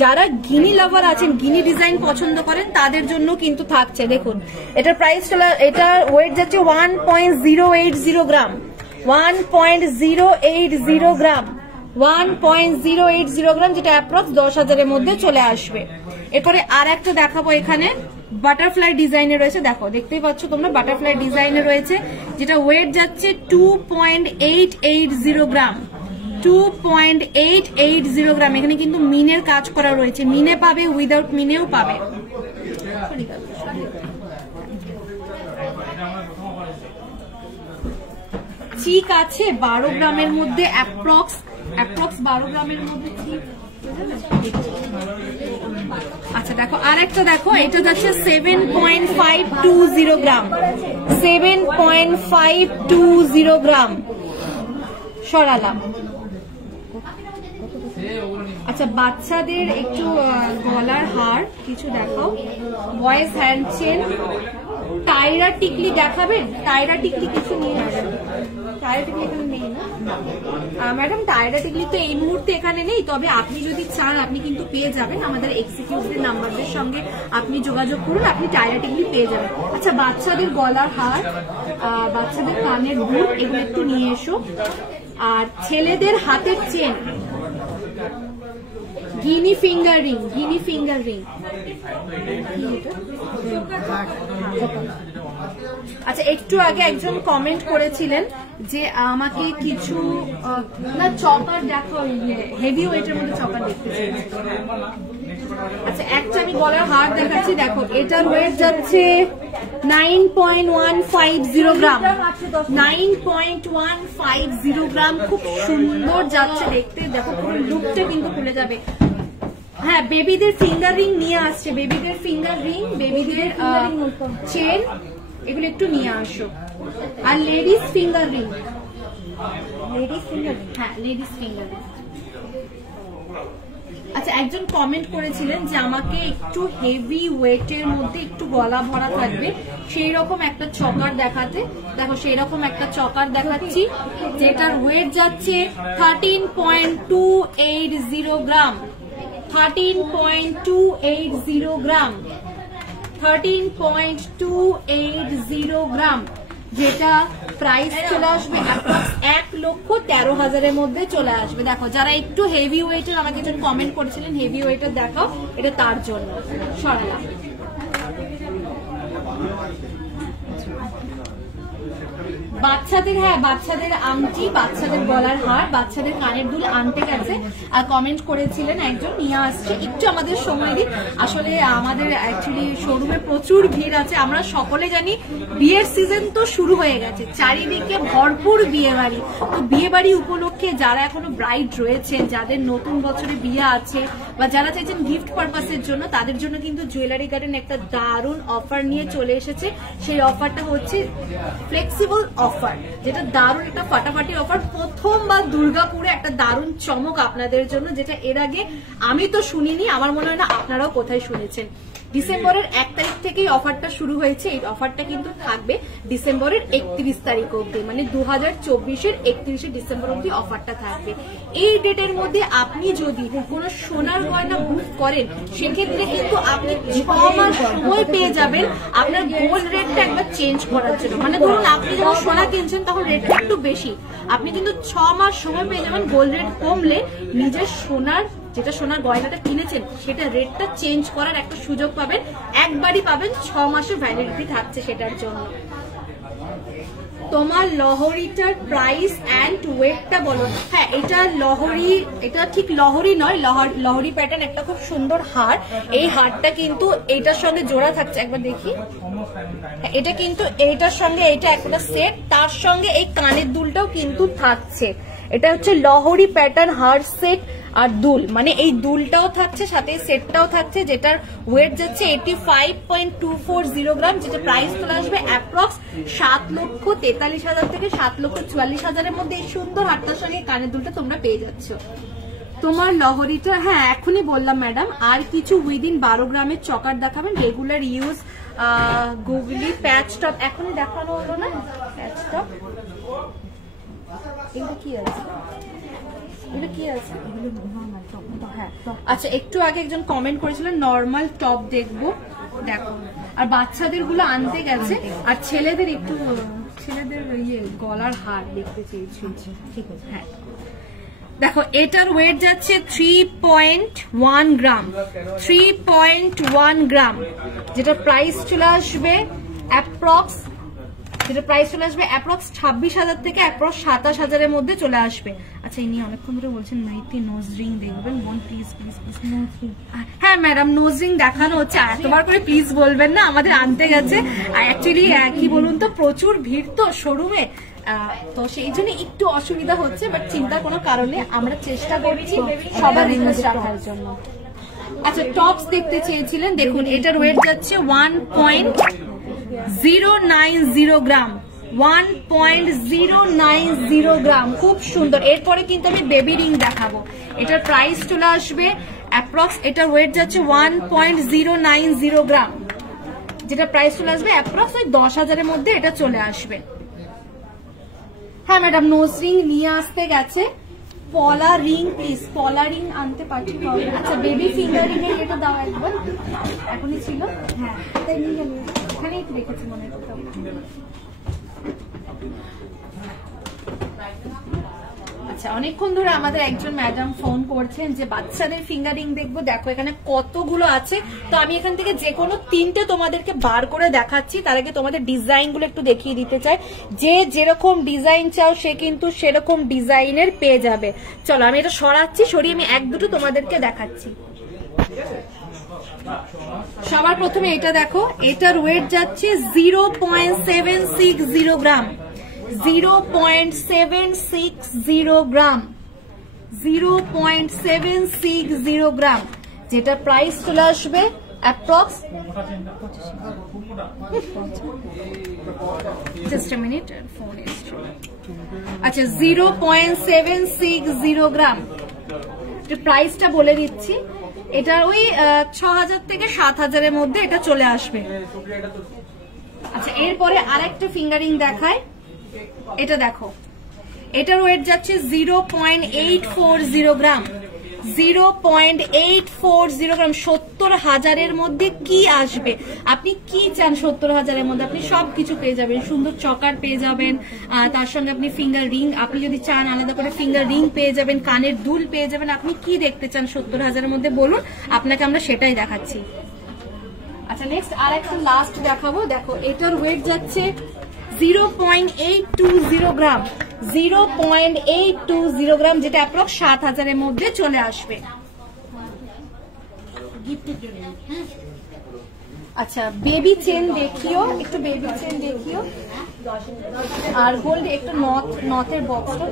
যারা গিনি লাভার আছেন, গিনি ডিজাইন পছন্দ করেন, তাদের জন্য কিন্তু থাকছে। দেখুন এটার প্রাইস চলে, এটার ওয়েট যাচ্ছে 1.080 গ্রাম, 1.080 গ্রাম, 1.080 গ্রাম, যেটা অ্যাপ্রক্স 10,000-এর মধ্যে চলে আসবে। এরপরে আর একটা দেখাবো, এখানে বাটারফ্লাই ডিজাইনে রয়েছে, দেখো দেখতেই পাচ্ছ তোমরা, বাটারফ্লাই ডিজাইনে রয়েছে, যেটা ওয়েট যাচ্ছে 2.880 গ্রাম, 2.880 গ্রাম। এখানে কিন্তু মিনের কাজ করা রয়েছে, মিনে পাবে, উইদাউট মিনেও পাবে। চিক আছে 12 গ্রামের মধ্যে, অ্যাপ্রক্স 12 গ্রামের মধ্যে চিক। আচ্ছা দেখো আর একটা দেখো, এটা যাচ্ছে 7.520 গ্রাম, 7.520 গ্রাম সরালাম। আচ্ছা বাচ্চাদের একটু গলার হার কিছু দেখাও, বয়েজ হ্যান্ড চেন, টায়রা টিকলি দেখাবেন? টায়রা টিকলি কিছু নিয়ে আসেন, টায়রা টিকলি এখানে নেই না ম্যাডাম, টায়রা টিকলি তো এই মুহূর্তে এখানে নেই, তবে আপনি যদি চান আপনি কিন্তু পেয়ে যাবেন, আমাদের এক্সিকিউটিভ নাম্বারদের সঙ্গে আপনি যোগাযোগ করুন, আপনি টায়রা টিকলি পেয়ে যাবেন। আচ্ছা বাচ্চাদের গলার হার, বাচ্চাদের কানের দুল, এগুলো একটু নিয়ে এসো। আর ছেলেদের হাতের চেন, গিনি ফিঙ্গার রিং, গিনি ফিঙ্গার রিং। আচ্ছা একটু আগে একজন কমেন্ট করেছিলেন যে আমাকে কিছু না চপার দেখো, হেভি ওয়েটের মধ্যে চপার দেখতে চেয়েছি। আচ্ছা একটা আমি গলার হার দেখাচ্ছি, দেখো এটার ওয়েট যাচ্ছে 9.150 গ্রাম, 9.150 গ্রাম, খুব সুন্দর যাচ্ছে দেখতে, দেখো পুরো লুকটা কিন্তু খুলে যাবে। হ্যাঁ বেবিদের ফিঙ্গার রিং নিয়ে আসছে, বেবিদের ফিঙ্গার রিং, বেবিদের চেন, এগুলো একটু নিয়ে আসো। আর ladies finger ring, ladies finger, হ্যাঁ লেডিস ফিঙ্গার রিং। আচ্ছা একজন কমেন্ট করেছিলেন যে আমাকে একটু হেভি ওয়েটের মধ্যে একটু গলা ভরা থাকবে সেই রকম একটা চকার দেখাতে, দেখো সেই রকম একটা চকার দেখাচ্ছি, যেটার ওয়েট যাচ্ছে 13.280 গ্রাম, 13.280 গ্রাম, 13.280 গ্রাম, যেটা প্রাইস চলে আসবে 1,13,000-এর মধ্যে চলে আসবে। দেখো যারা একটু হেভি ওয়েটের, আমাকে একজন কমেন্ট করেছিলেন হেভি ওয়েটের দেখাও, এটা তার জন্য সরালাম। বাচ্চাদের, হ্যাঁ বাচ্চাদের আংটি, বাচ্চাদের গলার হার, বাচ্চাদের কানের দুল আনতে গেছে আর কমেন্ট করেছিলেন একজন, নিয়ে আসছে, একটু আমাদের সময় দিন। আসলে আমাদের অ্যাকচুয়ালি শোরুমে প্রচুর ভিড় আছে, আমরা সকলে জানি বিয়ের সিজন তো শুরু হয়ে গেছে, চারিদিকে ভরপুর বিয়ে বাড়ি। তো বিয়ে বাড়ি উপলক্ষে যারা এখনো ব্রাইড রয়েছেন, যাদের নতুন বছরে বিয়ে আছে বা যারা চাইছেন গিফট পারপাসের জন্য, তাদের জন্য কিন্তু জুয়েলারি গার্ডেন একটা দারুণ অফার নিয়ে চলে এসেছে। সেই অফারটা হচ্ছে ফ্লেক্সিবল অফার, যেটা দারুণ একটা ফাটাফাটি অফার, প্রথমবার দুর্গাপুরে একটা দারুণ চমক আপনাদের জন্য, যেটা এর আগে আমি তো শুনিনি, আমার মনে হয় না আপনারাও কোথায় শুনেছেন। ডিসেম্বরের 1 তারিখ থেকেই অফারটা শুরু হয়েছে, এই অফারটা কিন্তু থাকবে ডিসেম্বরের 31 তারিখ অবধি, মানে 2024-এর 31শে ডিসেম্বর অবধি অফারটা থাকবে। এই ডেটের মধ্যে আপনি যদি কোনো সোনার গয়না বুক করেন, সেক্ষেত্রে কিন্তু আপনি 6 মাস সময় পেয়ে যাবেন আপনার গোল্ড রেটটা একবার চেঞ্জ করার জন্য। মানে ধরুন আপনি যখন সোনা কিনছেন তখন রেটটা একটু বেশি, আপনি কিন্তু 6 মাস সময় পেয়ে যাবেন গোল্ড রেট কমলে নিজের সোনার, যেটা সোনার গয়নাটা কিনেছেন সেটা রেটটা চেঞ্জ করার একটা সুযোগ পাবেন, একবারই পাবেন, 6 মাসের ভ্যালিডিটি থাকছে সেটার জন্য। তোমার লহরিটার প্রাইস অ্যান্ড ওয়েটটা বলো। হ্যাঁ, এটা লহরি, এটা ঠিক লহরি নয়, লহরি প্যাটার্ন, একটা খুব সুন্দর হার। এই হারটা কিন্তু এইটার সঙ্গে জোড়া থাকছে, একবার দেখি। এটা কিন্তু এইটার সঙ্গে এটা একটা সেট, তার সঙ্গে এই কানের দুলটাও কিন্তু থাকছে। এটা হচ্ছে লহরি প্যাটার্ন হার সেট আর দুল, মানে এই দুলটাও থাকছে সাথে সেটটাও থাকছে, যেটার ওয়েট যাচ্ছে 85.240 গ্রাম, যেটা প্রাইস চলে আসবে অ্যাপ্রক্স 7,43,000 থেকে 7,44,000 মধ্যে। এই সুন্দর হারটার সঙ্গে কানের দুলটা তোমরা পেয়ে যাচ্ছ। তোমার লহরিটা, হ্যাঁ এখনই বললাম ম্যাডাম, আর কিছু উইদিন 12 গ্রামের চকার দেখাবেন, রেগুলার ইউজ গুগলি প্যাচ টপ এখনই দেখানো হলো না। প্যাচ টপ এগুলো কি আছে, এগুলো কি আছে? হ্যাঁ, আচ্ছা একটু আগে একজন কমেন্ট করেছিলেন নর্মাল টপ দেখবো, দেখো। আর বাচ্চাদের গুলো আনতে গেছে, আর ছেলেদের একটু, ছেলেদের গলার হার দেখতে চেয়েছি। ঠিক আছে, হ্যাঁ দেখো এটার ওয়েট যাচ্ছে 3.1 গ্রাম, 3.1 গ্রাম, যেটা প্রাইস চলে আসবে অ্যাপ্রক্স, যেটা প্রাইস চলে আসবে অ্যাপ্রক্স 26,000 থেকে অ্যাপ্রক্স 27,000 এর মধ্যে চলে আসবে। আচ্ছা ইনি অনেকক্ষণ ধরে বলছেন নাইটি নোজ রিং দেখবেন, বোন please please please nose ring. হ্যাঁ ম্যাডাম, নোজ রিং দেখানো হচ্ছে, এতবার করে প্লিজ বলবেন না, আমাদের আনতে গেছে। আর অ্যাকচুয়ালি কি বলুন তো, প্রচুর ভিড় তো শোরুমে, তো সেই জন্য একটু অসুবিধা হচ্ছে, বাট চিন্তার কোনো কারণে আমরা চেষ্টা করছি সবার রিকোয়েস্ট রাখার জন্য। আচ্ছা টপস দেখতে চেয়েছিলেন, দেখুন এটার ওয়েট যাচ্ছে 1.090 গ্রাম, 1.090 গ্রাম, খুব সুন্দর। এরপরে কিন্তু আমি বেবি রিং দেখাবো, এটার প্রাইস চলে আসবে অ্যাপ্রক্স, এটার ওয়েট যাচ্ছে 1.090 গ্রাম, যেটা প্রাইস চলে আসবে অ্যাপ্রক্স 10,000 মধ্যে এটা চলে আসবে। হ্যাঁ ম্যাডাম, নোজ রিং নিয়ে আসতে গেছে, পলা রিং প্লিজ, পলা রিং আনতে পারছি। আচ্ছা বেবি ফিঙ্গার রিং এর এটা দাও একবার, এখনই ছিল। হ্যাঁ এখানেই রেখেছি মনে হয়। আচ্ছা অনেকক্ষণ ধরে আমাদের একজন ম্যাডাম ফোন করছেন যে বাচ্চাদের ফিঙ্গারিং দেখবো, দেখো এখানে কতগুলো আছে। তো আমি এখান থেকে যে কোনো 3টে তোমাদেরকে বার করে দেখাচ্ছি, তার আগে তোমাদের ডিজাইন গুলো একটু দেখিয়ে দিতে চাই। যে যেরকম ডিজাইন চাও সে কিন্তু সেরকম ডিজাইনের পেয়ে যাবে। চলো আমি এটা সরাচ্ছি, সরিয়ে আমি এক দুটো তোমাদেরকে দেখাচ্ছি। সবার প্রথমে এটা দেখো, এটার ওয়েট যাচ্ছে 0.760 গ্রাম, 0.760 গ্রাম, 0.760 গ্রাম, যেটা প্রাইস চলে আসবে approx, just a minute, phone এসছে। আচ্ছা 0.760 গ্রাম, প্রাইসটা বলে দিচ্ছি, এটা ওই 6,000 থেকে 7,000 এর মধ্যে এটা চলে আসবে। আচ্ছা এরপরে আরেকটা ফিঙ্গারিং দেখায়, এটা দেখো এটার ওয়েট যাচ্ছে 0.840 গ্রাম, 0.840 গ্রাম। 70,000 মধ্যে কি আসবে, আপনি কি চান 70,000 মধ্যে? আপনি সবকিছু পেয়ে যাবেন, সুন্দর চকার পেয়ে যাবেন, তার সঙ্গে আপনি ফিঙ্গার রিং, আপনি যদি চান আলাদা করে ফিঙ্গার রিং পেয়ে যাবেন, কানের দুল পেয়ে যাবেন। আপনি কি দেখতে চান 70,000 মধ্যে বলুন, আপনাকে আমরা সেটাই দেখাচ্ছি। আচ্ছা নেক্সট আর একটা লাস্ট দেখাবো, দেখো এটার ওয়েট যাচ্ছে 0.820 গ্রাম, 0.820 গ্রাম, যেটা অ্যাপ্রক্স 7,000 মধ্যে চলে আসবে। আচ্ছা বেবি চেন দেখিও, একটু বেবি চেন দেখিও, আর গোল্ড একটু নথের বক্সটা।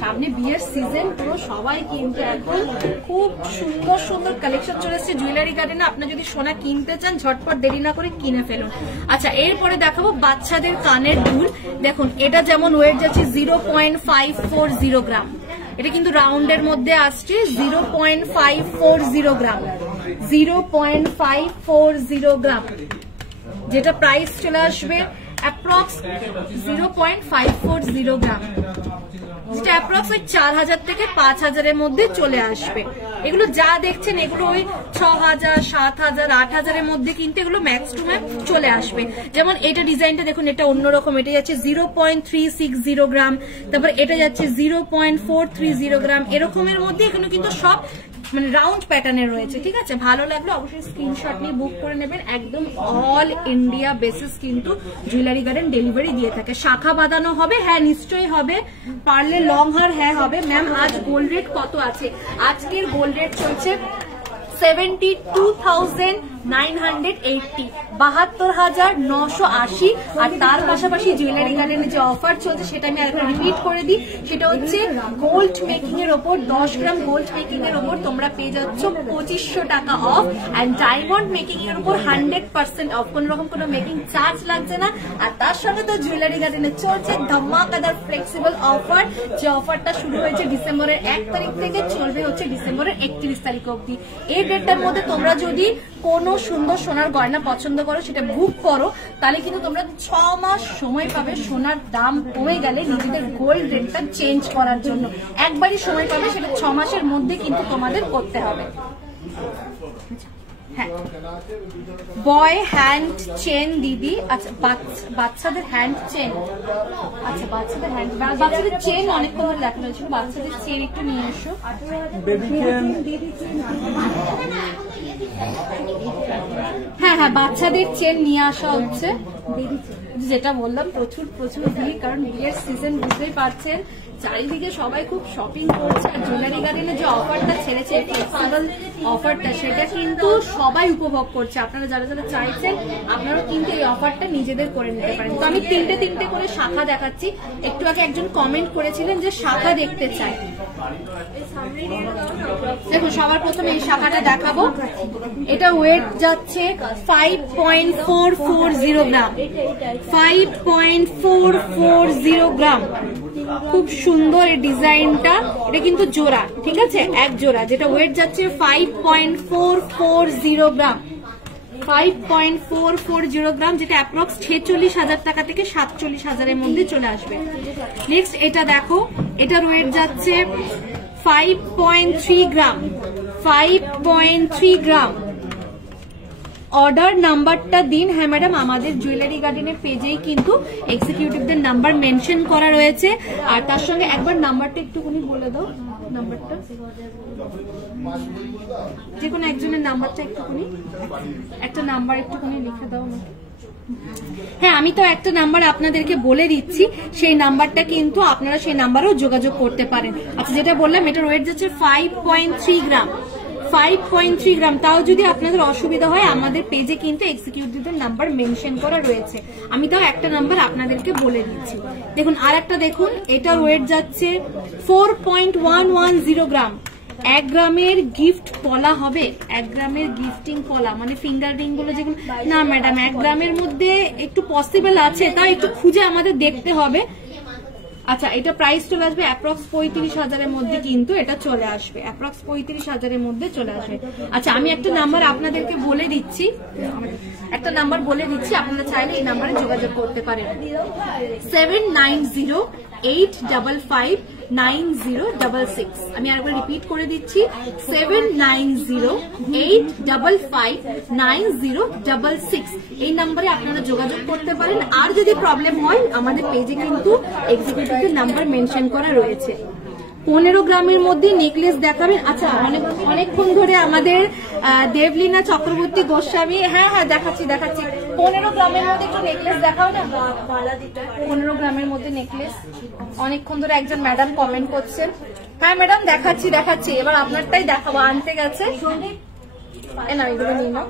সামনে বিয়ের সিজন, পুরো সবাই কিন্তু এখন খুব সুন্দর সুন্দর কালেকশন চলে এসেছে জুয়েলারি গার্ডেনে। আপনি যদি সোনা কিনতে চান ঝটপট দেরি না করে কিনে ফেলুন। আচ্ছা এরপরে দেখাবো বাচ্চাদের কানের দুল, দেখুন এটা যেমন ওয়েট যাচ্ছে 0.540 গ্রাম, এটা কিন্তু রাউন্ডের মধ্যে আসছে, 0.540 গ্রাম, 0.540 গ্রাম, যেটা প্রাইস চলে আসবে অ্যাপ্রক্স 0.540 গ্রাম, যেটা অ্যাপ্রক্স ওই 4,000 থেকে 5,000 মধ্যে চলে আসবে। এগুলো যা দেখছেন এগুলো ওই 6,000, 7,000, 8,000 মধ্যে কিন্তু এগুলো ম্যাক্স টু ম্যাক্স চলে আসবে। যেমন এটা ডিজাইনটা দেখুন, এটা অন্যরকম, এটা যাচ্ছে 0.360 গ্রাম, তারপর এটা যাচ্ছে 0.430 গ্রাম, এরকমের মধ্যে এখানে কিন্তু সব মানে রাউন্ড প্যাটার্নের রয়েছে, ঠিক আছে। ভালো লাগলে অবশ্যই স্ক্রিনশট নিয়ে বুক করে নেবেন। একদম অল ইন্ডিয়া বেসিস কিন্তু জুয়েলারি গার্ডেন ডেলিভারি দিয়ে থাকে। শাখা বাঁধানো হবে? হ্যাঁ নিশ্চয়ই হবে। পারলে লং হার? হ্যাঁ হবে। ম্যাম আজ গোল্ড রেট কত আছে? আজকের গোল্ড রেট চলছে 72,980, 72,980। আর তার পাশাপাশি জুয়েলারি গার্ডেনের যে অফার চলছে সেটা আমি আরেকবার রিপিট করে দিই। সেটা হচ্ছে গোল্ড মেকিং এর ওপর 10 গ্রাম গোল্ড মেকিং এর ওপর তোমরা পেয়ে যাচ্ছ 2500 টাকা অফ। অ্যান্ড ডায়মন্ড মেকিং এর উপর 100% অফ, কোন রকম কোনো মেকিং চার্জ লাগছে না। আর তার সঙ্গে তো জুয়েলারি গার্ডেনে চলছে ধামাকাদার ফ্লেক্সিবল অফার, যে অফারটা শুরু হয়েছে ডিসেম্বরের 1 তারিখ থেকে, চলবে হচ্ছে ডিসেম্বরের 31 তারিখ অবধি। এই ডেটটার মধ্যে তোমরা যদি কোনো সুন্দর সোনার গয়না পছন্দ করো, সেটা বুক করো, তাহলে কিন্তু তোমরা 6 মাস সময় পাবে সোনার দাম কমে গেলে নিজেদের গোল্ড রেটটা চেঞ্জ করার জন্য। একবারই সময় পাবে, সেটা 6 মাসের মধ্যে কিন্তু তোমাদের করতে হবে। হ্যাঁ, বয় হ্যান্ড চেন দিদি। আচ্ছা বাচ্চাদের হ্যান্ড চেন, আচ্ছা বাচ্চাদের চেন অনেকক্ষণ ধরে দেখানো হয়েছিল। বাচ্চাদের চেন একটু নিয়ে এসো। হ্যাঁ হ্যাঁ, বাচ্চাদের চেন নিয়ে আসা হচ্ছে। যেটা বললাম, প্রচুর ভিড়, কারণ বিয়ের সিজন বুঝতেই পারছেন, চারিদিকে সবাই খুব শপিং করছে। আর জুয়েলারি গার্ডেনে যে অফারটা ছেড়েছে, ফ্লেক্সিবল অফারটা, সেটা কিন্তু সবাই উপভোগ করছে। আপনারা যারা যারা চাইছেন আপনারাও কিন্তু এই অফারটা নিজেদের করে নিতে পারেন। তো আমি তিনটে করে শাখা দেখাচ্ছি। একটু আগে একজন কমেন্ট করেছিলেন যে শাখা দেখতে চাই। দেখুন, সবার প্রথমে এই শাখাটা দেখাবো। এটা ওয়েট যাচ্ছে 5.440 গ্রাম, 5.440 গ্রাম। খুব সুন্দর এই ডিজাইনটা। এটা কিন্তু জোড়া, ঠিক আছে, এক জোড়া, যেটা ওয়েট যাচ্ছে 5.440 গ্রাম, 5.440 গ্রাম, যেটা অ্যাপ্রক্স 46,000 টাকা থেকে 47,000-এর মধ্যে চলে আসবে। নেক্সট এটা দেখো, এটার ওয়েট যাচ্ছে 5.3 গ্রাম, 5.3 গ্রাম। অর্ডার নাম্বারটা দিন। হ্যাঁ ম্যাডাম, আমাদের জুয়েলারি গার্ডেনের পেজেই কিন্তু এক্সিকিউটিভদের নাম্বার মেনশন করা রয়েছে। আর তার সঙ্গে একবার নাম্বারটা একটুখানি বলে দাও। নাম্বারটা যে কোনো একজনের নাম্বারটা একটুখানি, একটা নাম্বার একটুখানি লিখে দাও আমাকে। হ্যাঁ, আমি তো একটা নাম্বার আপনাদেরকে বলে দিচ্ছি, সেই নাম্বারটা কিন্তু আপনারা সেই নাম্বারেও যোগাযোগ করতে পারেন। আচ্ছা, যেটা বললাম, এটার ওয়েট যাচ্ছে 5.3 গ্রাম, 5.3 গ্রাম। তাও যদি আপনাদের অসুবিধা হয়, আমাদের পেজে কিন্তু এক্সিকিউটিভদের নাম্বার মেনশন করা রয়েছে। আমি তাও একটা নাম্বার আপনাদেরকে বলে দিচ্ছি। দেখুন, আর একটা দেখুন, এটার ওয়েট যাচ্ছে 4.110 গ্রাম। 1 গ্রামের গিফট পলা হবে? 1 গ্রামের গিফটিং পলা মানে ফিঙ্গার রিং গুলো যেগুলো, না ম্যাডাম 1 গ্রামের মধ্যে একটু পসিবল আছে, তাও একটু খুঁজে আমাদের দেখতে হবে। আচ্ছা, এটা প্রাইস চলে আসবে অ্যাপ্রক্স 35,000-এর মধ্যে, কিন্তু এটা চলে আসবে অ্যাপ্রক্স 35,000-এর মধ্যে চলে আসবে। আচ্ছা, আমি একটা নাম্বার আপনাদেরকে বলে দিচ্ছি, আপনারা চাইলে এই নাম্বারে যোগাযোগ করতে পারেন। 7908559066। আমি আরেকবার রিপিট করে দিচ্ছি, 7908559066। এই নাম্বারে আপনারা যোগাযোগ করতে পারেন। আর যদি প্রবলেম হয়, আমাদের পেজে কিন্তু এক্সিকিউটিভের নাম্বার মেনশন করা রয়েছে। 15 গ্রামের মধ্যে নেকলেস দেখাবেন? আচ্ছা, অনেকক্ষণ ধরে আমাদের দেবলীনা চক্রবর্তী গোস্বামী, হ্যাঁ দেখাচ্ছি। 15 গ্রামের মধ্যে একটু নেকলেস দেখাও না। 15 গ্রামের মধ্যে নেকলেস, অনেকক্ষণ ধরে একজন ম্যাডাম কমেন্ট করছেন। হ্যাঁ ম্যাডাম, দেখাচ্ছি। এবার আপনারটাই দেখাবো। আনতে গেছে, এগুলো নিয়ে নাও।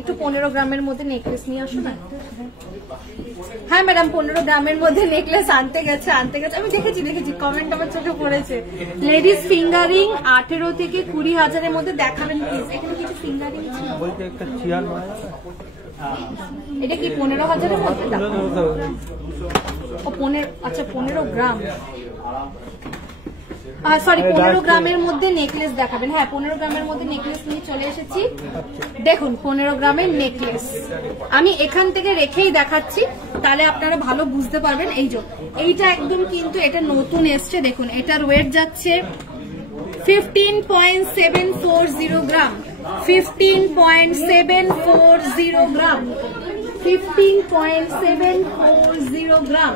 একটু 15 গ্রামের মধ্যে নেকলেস নিয়ে আসো না। হ্যাঁ ম্যাডাম, 15 গ্রামের মধ্যে নেকলেস আনতে গেছে। আমি দেখেছি, কমেন্ট আমার চোখে পড়েছে। লেডিস ফিঙ্গারিং 18 থেকে 20,000-এর মধ্যে দেখাবেন প্লিজ। এখানে কিছু ফিঙ্গারিং এটা কি 15,000-এর মধ্যে? আচ্ছা, 15 গ্রাম, সরি 15 গ্রামের মধ্যে নেকলেস দেখাবেন। হ্যাঁ, 15 গ্রামের মধ্যে নেকলেস নিয়ে চলে এসেছি। দেখুন, 15 গ্রামের নেকলেস আমি এখান থেকে রেখেই দেখাচ্ছি, তাহলে আপনারা ভালো বুঝতে পারবেন। এইটা একদম কিন্তু এটা নতুন এসছে। দেখুন, এটার ওয়েট যাচ্ছে 15.740 গ্রাম, 15.740 গ্রাম, 15.740 গ্রাম,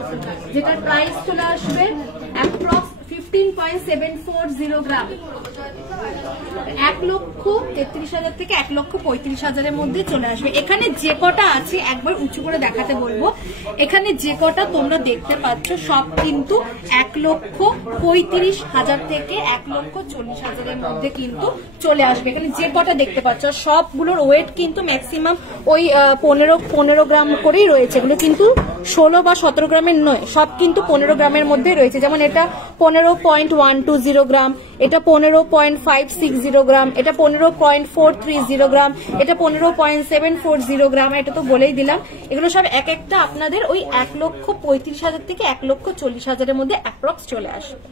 যেটার প্রাইস চলে আসবে অ্যাপ্রক্স 15.740 গ্রাম, 1,33,000 থেকে 1,35,000 মধ্যে চলে আসবে। এখানে যে কটা আছে একবার উঁচু করে দেখাতে বলবো, এখানে যে কটা তোমরা দেখতে পাচ্ছ সব কিন্তু 1,35,000 থেকে 1,40,000 মধ্যে কিন্তু চলে আসবে। এখানে যে কটা দেখতে পাচ্ছ সবগুলোর ওয়েট কিন্তু ম্যাক্সিমাম ওই 15 গ্রাম করেই রয়েছে। এগুলো কিন্তু 16 বা 17 গ্রামের নয়, সব কিন্তু 15 গ্রামের মধ্যে রয়েছে। যেমন এটা 15.120 গ্রাম, এটা 15.560 গ্রাম, এটা 15.430 গ্রাম, এটা 15.740 গ্রাম। এটা তো বলেই দিলাম। এগুলো সব এক একটা আপনাদের ওই 1,35,000 থেকে 1,40,000 মধ্যে অ্যাপ্রক্স চলে আসবে।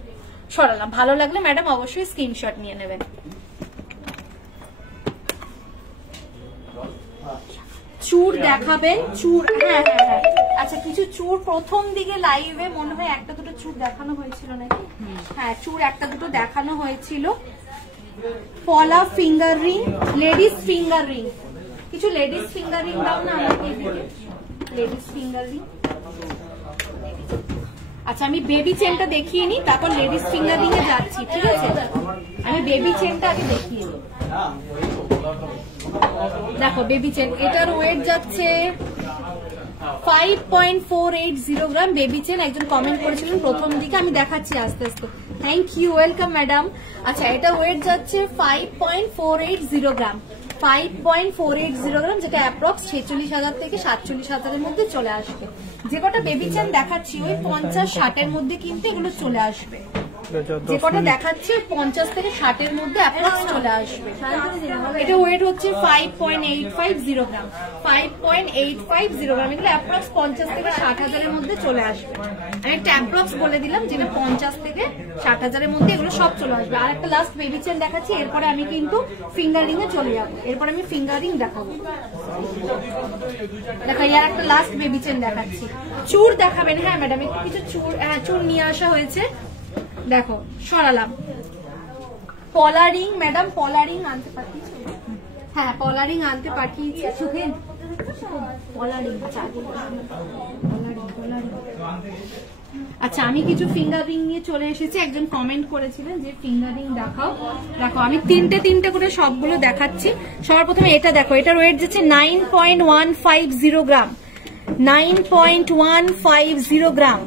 সরালাম। ভালো লাগলে ম্যাডাম অবশ্যই স্ক্রিনশট নিয়ে নেবেন। চুর দেখাবেন? চুর, হ্যাঁ হ্যাঁ হ্যাঁ, আচ্ছা কিছু চুর প্রথম দিকে লাইভে মনে হয় একটা দুটো চুর দেখানো হয়েছিল নাকি? হ্যাঁ, চুর একটা দুটো দেখানো হয়েছিল। পলা finger ring, ladies finger ring, কিছু লেডিস ফিঙ্গার রিং দাও না আমাকে এদিকে, লেডিস ফিঙ্গার রিং। আচ্ছা আমি বেবি চেনটা দেখিয়ে নিই, তারপর লেডিস ফিঙ্গার রিং এ যাচ্ছি, ঠিক আছে? আমি বেবি চেনটা আগে দেখিয়ে নিই। দেখো বেবি চেন, এটার ওয়েট যাচ্ছে 5.480 গ্রাম। বেবি চেন একজন কমেন্ট করেছিলেন প্রথম দিকে, আমি দেখাচ্ছি আস্তে আস্তে। Thank you, welcome madam. আচ্ছা এটা ওয়েট যাচ্ছে 5.480 গ্রাম, 5.480 গ্রাম, যেটা অ্যাপ্রক্স 46,000 থেকে 47,000 মধ্যে চলে আসবে। যে কটা বেবি চেন দেখাচ্ছি ওই 50-60 মধ্যে কিন্তু এগুলো চলে আসবে। যে কটা দেখাচ্ছি 50 থেকে 60 মধ্যে অ্যাপ্রক্স চলে আসবে। এটা ওয়েট হচ্ছে 5.850 গ্রাম, 5.850 গ্রাম। এগুলো অ্যাপ্রক্স 50 থেকে 60,000 মধ্যে চলে আসবে। আমি একটা অ্যাপ্রক্স বলে দিলাম যেটা 50 থেকে 60,000 মধ্যে এগুলো সব চলে আসবে। আর একটা লাস্ট বেবি চেন দেখাচ্ছি, এরপরে আমি কিন্তু ফিঙ্গারিং এ চলে যাবো। এরপরে আমি ফিঙ্গারিং দেখাবো। দেখো আর একটা লাস্ট বেবি চেন দেখাচ্ছি। চুর দেখাবেন? হ্যাঁ ম্যাডাম, একটু কিছু চুর, হ্যাঁ চুর নিয়ে আসা হয়েছে। দেখো সরালাম। পলারিং ম্যাডাম, পলারিং আনতে পাঠিয়েছি? হ্যাঁ পলারিং আনতে পাঠিয়েছি। সুখেন পলারিং, আচ্ছা আমি কিছু ফিঙ্গার রিং নিয়ে চলে এসেছি। একজন কমেন্ট করেছিলেন যে ফিঙ্গার রিং দেখাও। দেখো আমি তিনটে করে সবগুলো দেখাচ্ছি। সবার প্রথমে এটা দেখো, এটার ওয়েট যাচ্ছে 9.150 গ্রাম, 9.150 গ্রাম,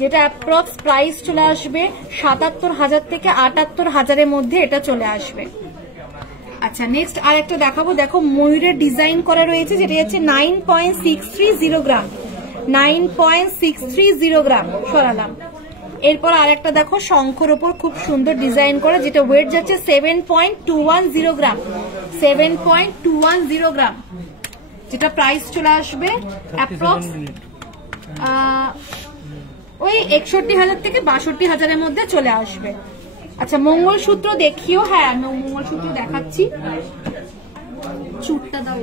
যেটা অ্যাপ্রক্স প্রাইস চলে আসবে 77,000 থেকে 78,000 মধ্যে এটা চলে আসবে। আচ্ছা নেক্সট আর একটা দেখাবো। দেখো ময়ূরের ডিজাইন করা রয়েছে, যেটা হচ্ছে 9.630 গ্রাম, 9.630 গ্রাম। সরালাম। এরপর আর একটা দেখো শঙ্খর ওপর খুব সুন্দর ডিজাইন করা, যেটা ওয়েট যাচ্ছে 7.210 গ্রাম, 7.210 গ্রাম, যেটা প্রাইস চলে আসবে অ্যাপ্রক্স ওই 61,000 থেকে 62,000 মধ্যে চলে আসবে। আচ্ছা মঙ্গলসূত্র দেখিও? হ্যাঁ আমি মঙ্গলসূত্র দেখাচ্ছি। চুরটা দাও।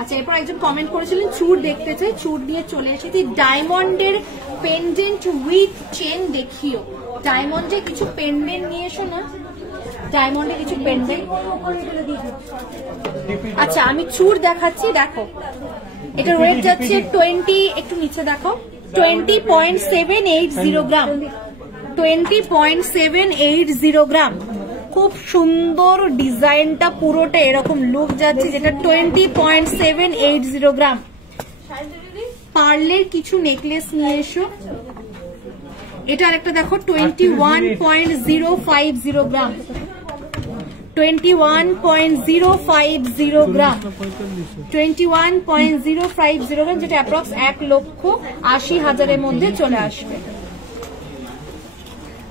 আচ্ছা এরপর একজন কমেন্ট করেছিলেন চুর দেখতে চাই, চুর নিয়ে চলে এসেছি। ডায়মন্ডের পেন্ডেন্ট উইথ চেন দেখিও। ডায়মন্ডে কিছু পেন্ডেন্ট নিয়ে এসো না, ডায়মন্ডে কিছু পেন্ডেন্ট। আচ্ছা আমি চুর দেখাচ্ছি। দেখো এটার ওয়েট যাচ্ছে 20, একটু নিচে দেখো, 20.780 গ্রাম, 20.780 গ্রাম। খুব সুন্দর ডিজাইনটা, পুরোটা এরকম লুক যাচ্ছে, যেটা 20.780 গ্রাম। পার্লের কিছু নেকলেস নিয়ে এসো। এটার একটা দেখো 21.050 গ্রাম, 21.050 গ্রাম, 21.050 গ্রাম, যেটা অ্যাপ্রক্স 1,80,000 মধ্যে চলে আসবে।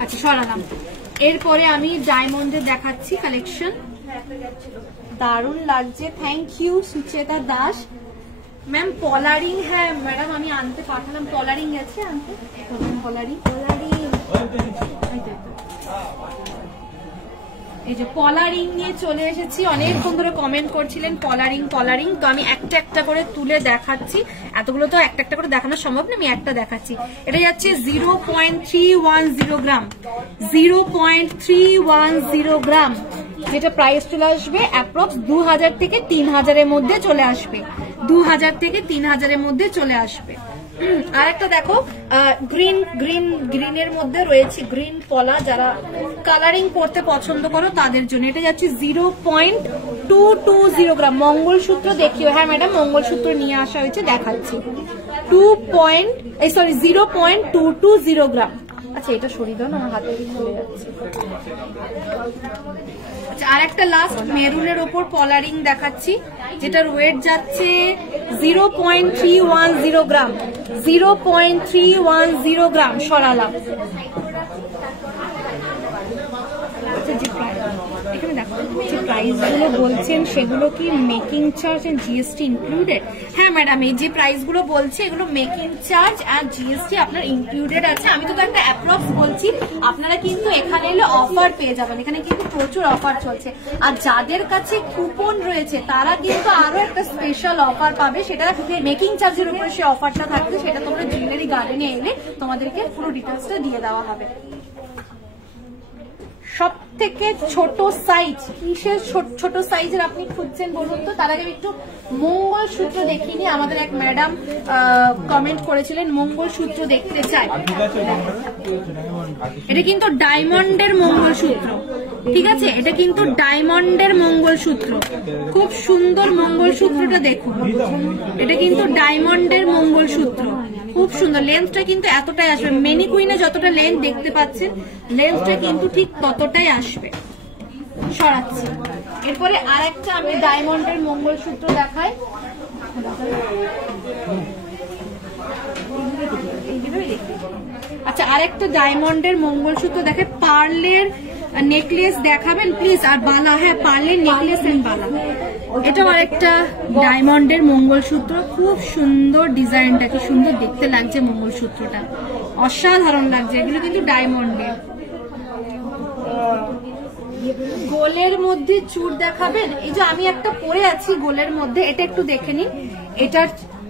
আচ্ছা সরালাম। এরপরে আমি ডায়মন্ডের দেখাচ্ছি কালেকশন। দারুণ লাগছে, thank you Sucheta Das ma'am. পলারিং, হ্যাঁ ম্যাডাম আমি আনতে পাঠালাম। পলারিং গেছে আনতে, পলারিং এই যে পলারিং নিয়ে চলে এসেছি। অনেকক্ষণ ধরে কমেন্ট করছিলেন পলারিং পলারিং, তো আমি একটা একটা করে তুলে দেখাচ্ছি। এতগুলো তো একটা একটা করে দেখানো সম্ভব না, আমি একটা দেখাচ্ছি। এটা যাচ্ছে 0.310 গ্রাম, 0.310 গ্রাম, যেটা প্রাইস চলে আসবে অ্যাপ্রক্স 2,000 থেকে 3,000 মধ্যে চলে আসবে, 2,000 থেকে 3,000 মধ্যে চলে আসবে। আর একটা দেখো গ্রিনের মধ্যে রয়েছে গ্রিন পলা, যারা কালারিং করতে পছন্দ করো তাদের জন্য। এটা যাচ্ছে 0.220 গ্রাম। মঙ্গলসূত্র দেখিও। হ্যাঁ ম্যাডাম, মঙ্গলসূত্র নিয়ে আসা হয়েছে, দেখাচ্ছি। 0.220 গ্রাম। আচ্ছা এটা সরিয়ে দাও না, আমার হাতে খুলে যাচ্ছে। আচ্ছা আর একটা লাস্ট মেরুনের ওপর পলারিং দেখাচ্ছি, যেটার ওয়েট যাচ্ছে 0.310 গ্রাম। 0.310 গ্রাম সরালাম। এখানে দেখো যে প্রাইস গুলো বলছেন সেগুলো কি making charge and GST included? হ্যাঁ ম্যাডাম, এই যে প্রাইস গুলো বলছে এগুলো মেকিং চার্জ আর জিএসটি আপনার ইনক্লুডেড আছে। আমি তো একটা অ্যাপ্রক্স বলছি, আপনারা কিন্তু এখানে এলে অফার পেয়ে যাবেন। এখানে কিন্তু প্রচুর অফার চলছে, আর যাদের কাছে কুপন রয়েছে তারা কিন্তু আরো একটা স্পেশাল অফার পাবে। সেটা মেকিং চার্জের উপরে সে অফারটা থাকবে, সেটা তোমরা জুয়েলারি গার্ডেনে এলে তোমাদেরকে পুরো ডিটেলসটা দিয়ে দেওয়া হবে। সব থেকে ছোট সাইজ, কিসের ছোট সাইজের আপনি খুঁজছেন বলুন তো? তার আগে একটু মঙ্গলসূত্র দেখিনি। আমাদের এক ম্যাডাম কমেন্ট করেছিলেন মঙ্গলসূত্র দেখতে চাই। এটা কিন্তু ডায়মন্ডের মঙ্গলসূত্র, ঠিক আছে? এটা কিন্তু ডায়মন্ডের মঙ্গলসূত্র, খুব সুন্দর মঙ্গলসূত্রটা দেখুন। এটা কিন্তু ডায়মন্ডের মঙ্গলসূত্র, খুব সুন্দর। লেন্থটা কিন্তু এতটাই আসবে, মেনিকুইনে যতটা লেন্থ দেখতে পাচ্ছেন লেন্থটা কিন্তু ঠিক ততটাই আসবে। সরাচ্ছি। এরপরে আরেকটা আমি ডায়মন্ডের মঙ্গলসূত্র দেখাই। আচ্ছা আরেকটা ডায়মন্ডের মঙ্গলসূত্র দেখে, পার্লের নেকলেস দেখাবেন প্লিজ, আর বালা। হ্যাঁ পার্লের নেকলেস এন্ড বালা। এটাও আরেকটা ডায়মন্ডের মঙ্গলসূত্র, খুব সুন্দর ডিজাইনটা, কি সুন্দর দেখতে লাগছে মঙ্গলসূত্রটা, অসাধারণ লাগছে। এগুলো কিন্তু ডায়মন্ডের। গোলের মধ্যে চূড় দেখাবেন? এই যে আমি একটা পরে আছি গোলের মধ্যে, এটা একটু দেখে নিন।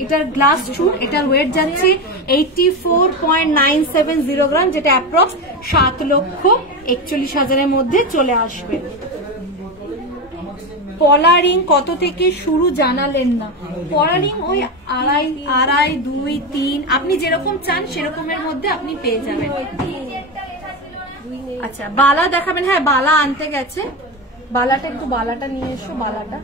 এটার গ্লাস চূড়, এটার ওয়েট যাচ্ছে 84.970 গ্রাম, যেটা অ্যাপ্রক্স 7,41,000 মধ্যে চলে আসবে। পলারিং কত থেকে শুরু জানালেন না? পলারিং ওই 2.5, 2, 3 আপনি যেরকম চান সেরকমের মধ্যে আপনি পেয়ে যাবেন। আচ্ছা বালা দেখাবেন? হ্যাঁ বালা আনতে গেছে, বালাটা একটু, বালাটা নিয়ে এসো। বালাটা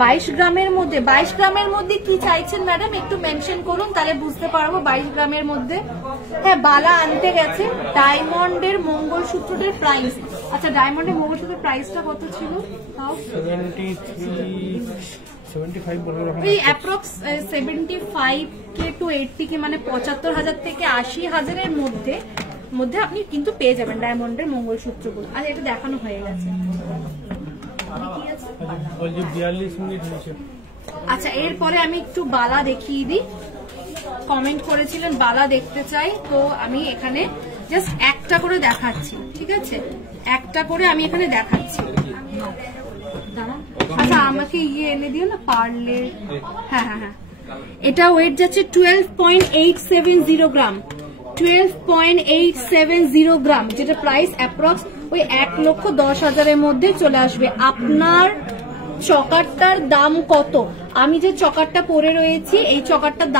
22 গ্রামের মধ্যে। 22 গ্রামের মধ্যে কি চাইছেন ম্যাডাম একটু মেনশন করুন, তাহলে বুঝতে পারবো। 22 গ্রামের মধ্যে হ্যাঁ বালা আনতে গেছে। ডায়মন্ডের মঙ্গলসূত্রের প্রাইস, আচ্ছা ডায়মন্ডের মঙ্গলসূত্রের প্রাইসটা কত ছিল? 75K to 80K, মানে 75,000 থেকে 80,000 মধ্যে আপনি কিন্তু পেয়ে যাবেন ডায়মন্ডের মঙ্গলসূত্রগুলো। আর এটা দেখানো হয়ে গেছে। আচ্ছা এরপরে আমি একটু বালা দেখিয়ে দিই। কমেন্ট করেছিলেন বালা দেখতে চাই, তো আমি এখানে জাস্ট একটা করে দেখাচ্ছি, ঠিক আছে? একটা করে আমি এখানে দেখাচ্ছি। আচ্ছা আমাকে এনে দিও না পার্লের। হ্যাঁ হ্যাঁ হ্যাঁ, এটা ওয়েট যাচ্ছে 12.870 গ্রাম। 12.870 গ্রাম, যেটা প্রাইস অ্যাপ্রক্স ওই 1,10,000 মধ্যে চলে আসবে। আপনার চকারটার দাম কত? আমি যে চকারটা পরে রয়েছি এই চকারটার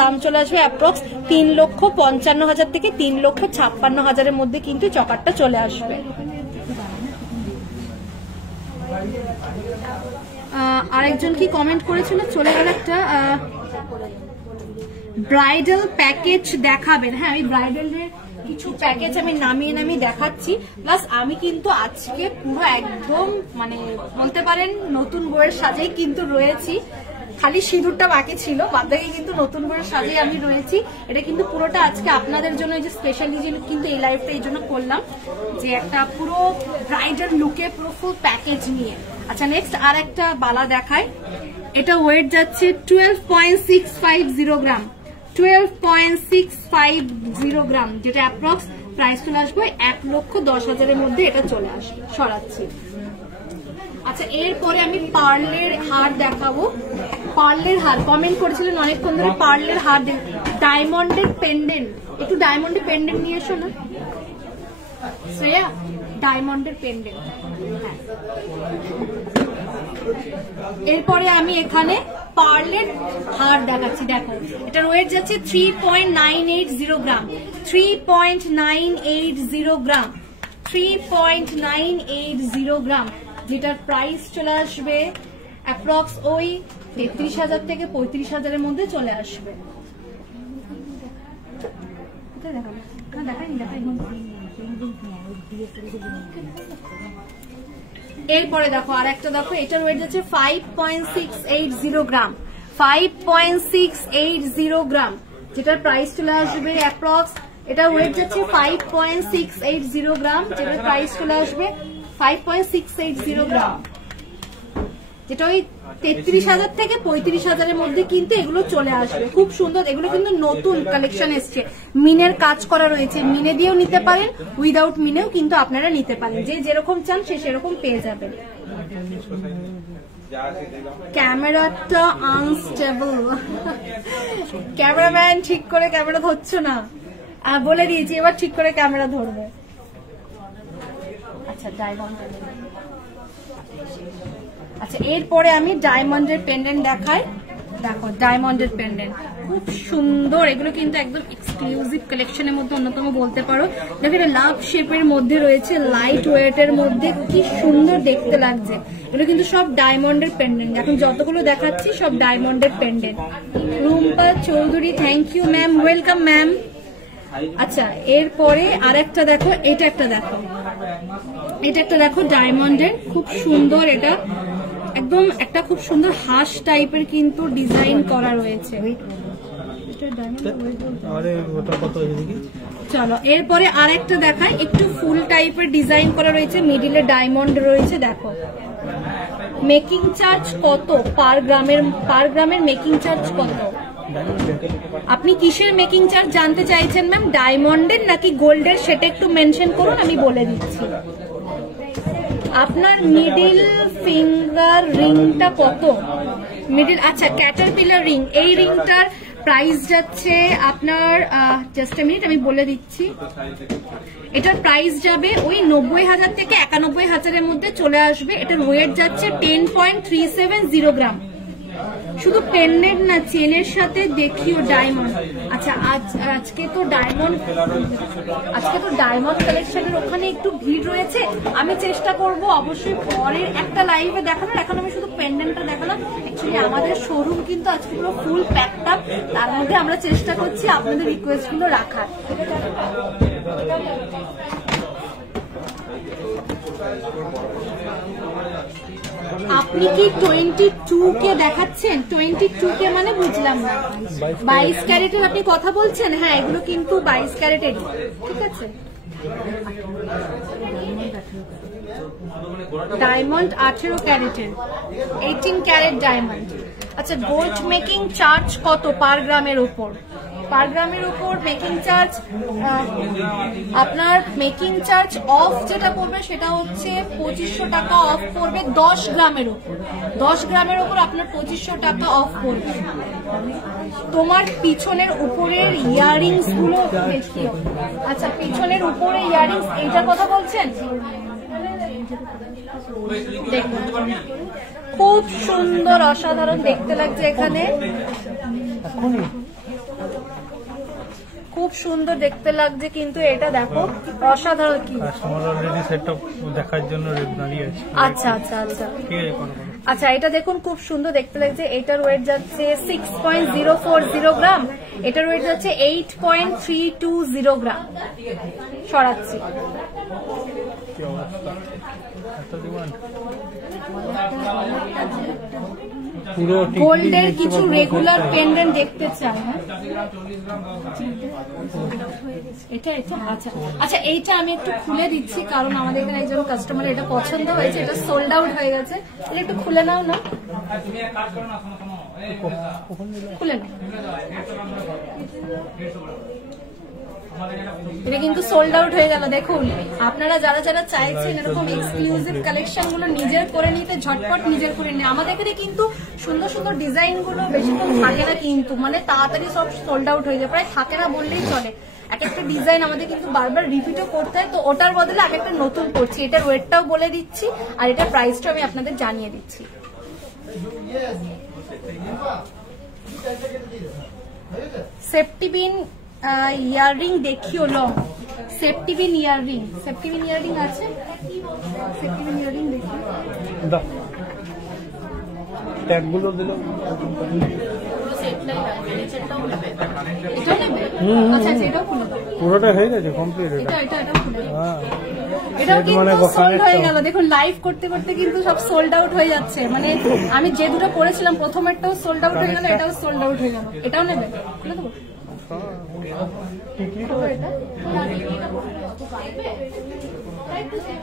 দাম চলে আসবে অ্যাপ্রক্স 3,55,000 থেকে 3,56,000 মধ্যে কিন্তু চকারটা চলে আসবে। আরেকজন কি কমেন্ট করেছিল, চলে গেল একটা। ব্রাইডাল প্যাকেজ দেখাবেন? হ্যাঁ আমি ব্রাইডালের কিছু প্যাকেজ আমি নামিয়ে দেখাচ্ছি। প্লাস আমি কিন্তু আজকে পুরো একদম মানে বলতে পারেন নতুন বইয়ের সাজেই কিন্তু রয়েছি, খালি সিঁদুরটা বাকি ছিল, বাদবাকি কিন্তু নতুন বইয়ের সাজেই আমি রয়েছি। এটা কিন্তু পুরোটা আজকে আপনাদের জন্য, এই যে স্পেশালি কিন্তু এই লাইভটা এই জন্য করলাম যে একটা পুরো ব্রাইডাল লুকে পুরো ফুল প্যাকেজ নিয়ে। আচ্ছা নেক্সট আর একটা বালা দেখায়। এটা ওয়েট যাচ্ছে 12.650 গ্রাম। 12.650 গ্রাম, যেটা অ্যাপ্রক্স প্রাইস চলে আসবে 1,10,000 মধ্যে এটা চলে আসবে। সরাচ্ছি। আচ্ছা এরপরে আমি পার্লের হার দেখাবো। পার্লের হার কমেন্ট করেছিলেন অনেকক্ষণ ধরে, পার্লের হার ডায়মন্ডের পেন্ডেন্ট। একটু ডায়মন্ডের পেন্ডেন্ট নিয়ে এসো না শ্রেয়া, ডায়মন্ডের পেন্ডেন্ট। হ্যাঁ এরপরে আমি এখানে পার্লের হার দেখাচ্ছি, দেখো এটার ওয়েট যাচ্ছে 3.980 গ্রাম, 3.980 গ্রাম, 3.980 গ্রাম, যেটার প্রাইস চলে আসবে অ্যাপ্রক্স ওই 33,000 থেকে 35,000 এর মধ্যে চলে আসবে। এরপরে দেখো আর একটা দেখো, এটার ওয়েট যাচ্ছে 5.680 গ্রাম, 5.680 গ্রাম, যেটার প্রাইস চলে আসবে অ্যাপ্রক্স, এটার ওয়েট যাচ্ছে 5.680 গ্রাম, যেটার প্রাইস চলে আসবে 5.680 গ্রাম, যেটা ওই 33,000 থেকে 35,000 এর মধ্যে কিন্তু এগুলো চলে আসবে। খুব সুন্দর, এগুলো কিন্তু নতুন কালেকশন এসছে, মিনের কাজ করা রয়েছে, মিনে দিয়েও নিতে পারেন, উইদাউট মিনেও কিন্তু আপনারা নিতে পারেন, যে যেরকম চান সে সেরকম পেয়ে যাবেন। ক্যামেরাটা আনস্টেবল, ক্যামেরাম্যান ঠিক করে ক্যামেরা ধরছো না, বলে দিয়েছি এবার ঠিক করে ক্যামেরা ধরবে। আচ্ছা ডায়মন্ড, আচ্ছা এরপরে আমি ডায়মন্ডের পেন্ডেন্ট দেখাই, দেখো ডায়মন্ডের পেন্ডেন্ট খুব সুন্দর, এগুলো কিন্তু একদম এক্সক্লুসিভ কালেকশনের মধ্যে অন্যতম বলতে পারো। দেখো এটা লাভ শেপের মধ্যে রয়েছে, লাইট ওয়েটের মধ্যে, কি সুন্দর দেখতে লাগছে। এগুলো কিন্তু সব ডায়মন্ডের পেন্ডেন্ট, এখন যতগুলো দেখাচ্ছি সব ডায়মন্ডের পেন্ডেন্ট। Rumpa Chowdhury, thank you ma'am, welcome ma'am. আচ্ছা এরপরে আর একটা দেখো, এটা একটা দেখো, এটা একটা দেখো ডায়মন্ডের, খুব সুন্দর, এটা একদম একটা খুব সুন্দর হাঁস টাইপের কিন্তু ডিজাইন করা রয়েছে। চলো এরপরে আর একটা দেখায়, একটু ফুল টাইপের ডিজাইন করা রয়েছে, মিডিলে ডায়মন্ড রয়েছে। দেখো মেকিং চার্জ কত পার গ্রামের মেকিং চার্জ কত? আপনি কিসের মেকিং চার্জ জানতে চাইছেন ম্যাম, ডায়মন্ডের নাকি গোল্ডের, সেটা একটু মেনশন করুন, আমি বলে দিচ্ছি। আপনার মিডিল ফিঙ্গার রিংটা কত? মিডিল, আচ্ছা ক্যাটারপিলার রিং, এই রিংটার প্রাইস যাচ্ছে আপনার, জাস্ট এ মিনিট আমি বলে দিচ্ছি, এটার প্রাইস যাবে ওই 90,000 থেকে 91,000 এর মধ্যে চলে আসবে। এটার ওয়েট যাচ্ছে 10.370 গ্রাম। শুধু পেন্ডেন্ট না, চেনের সাথে দেখিও ডায়মন্ড। আচ্ছা আজকে তো ডায়মন্ড কালেকশনের ওখানে একটু ভিড় রয়েছে, আমি চেষ্টা করব অবশ্যই পরের একটা লাইভে দেখানোর। এখন আমি শুধু পেন্ডেন্টটা দেখালাম, অ্যাকচুয়ালি আমাদের শোরুম কিন্তু আজকে পুরো ফুল প্যাকড আপ, তার মধ্যে আমরা চেষ্টা করছি আপনাদের রিকোয়েস্ট গুলো রাখার। আপনি কি 22 কে দেখাচ্ছেন? 22 কে মানে বুঝলাম না, 22 ক্যারেটের আপনি কথা বলছেন? হ্যাঁ এগুলো কিন্তু 22 ক্যারেটেরই, ঠিক আছে। ডায়মন্ড 18 ক্যারেটের, 18 ক্যারেট ডায়মন্ড। আচ্ছা গোল্ড মেকিং চার্জ কত পার গ্রামের উপর? পার গ্রামের উপর মেকিং চার্জ, আপনার মেকিং চার্জ অফ যেটা পড়বে সেটা হচ্ছে 2500 টাকা অফ পড়বে 10 গ্রামের উপর। 10 গ্রামের উপর আপনার 2500 টাকা অফ পড়বে। তোমার পিছনের উপরের ইয়ারিংস গুলো দেখিও। আচ্ছা পিছনের উপরে ইয়ারিংস, এইটার কথা বলছেন? দেখুন খুব সুন্দর, অসাধারণ দেখতে লাগছে, এখানে খুব সুন্দর দেখতে লাগছে, কিন্তু এটা দেখো অসাধারণ। কি দেখার জন্য আচ্ছা আচ্ছা আচ্ছা আচ্ছা এটা দেখুন খুব সুন্দর দেখতে লাগছে। এটার ওয়েট যাচ্ছে 6.040 গ্রাম, এটার ওয়েট যাচ্ছে 8.320 গ্রাম। সরাচ্ছি, গোল্ডের কিছু রেগুলার পেন্ডেন্ট দেখতে চাই। এটা আচ্ছা আচ্ছা এইটা আমি একটু খুলে দিচ্ছি, কারণ আমাদের এখানে একজন কাস্টমার এটা পছন্দ হয়েছে, এটা সোল্ড আউট হয়ে গেছে। এটা একটু খুলে নাও না, খুলে নাও। এটা কিন্তু সোল্ড আউট হয়ে গেল। দেখুন আপনারা যারা যারা চাইছেন এরকম এক্সক্লুসিভ কালেকশন গুলো নিজের করে নিতে, ঝটপট নিজের করে নিয়ে, আমাদের এখানে কিন্তু সুন্দর সুন্দর ডিজাইন গুলো বেশিক্ষণ থাকে না, কিন্তু মানে তাড়াতাড়ি সব সোল্ড আউট হয়ে যায়, প্রায় থাকে না বললেই চলে। এক একটা ডিজাইন আমাদের কিন্তু বারবার রিপিটও করতে হয়, তো ওটার বদলে এক একটা নতুন করছি। এটার ওয়েটটাও বলে দিচ্ছি আর এটার প্রাইসটাও আমি আপনাদের জানিয়ে দিচ্ছি। সেফটি পিন ইয়াররিং দেখিও long, safety pin earring, safety pin earring আছে, সেফটি পিন ইয়াররিং দেখি দাও ট্যাগগুলো দিলো পুরোটা হয়ে গেছে কমপ্লিট। এটাও কিন্তু সোল্ড হয়ে গেল। দেখুন লাইভ করতে করতে কিন্তু সব সোল্ড আউট হয়ে যাচ্ছে। মানে আমি যে দুটো পরেছিলাম প্রথমেরটাও সোল্ড আউট হয়ে গেল, এটাও সোল্ড আউট হয়ে গেল। এটাও নেবে?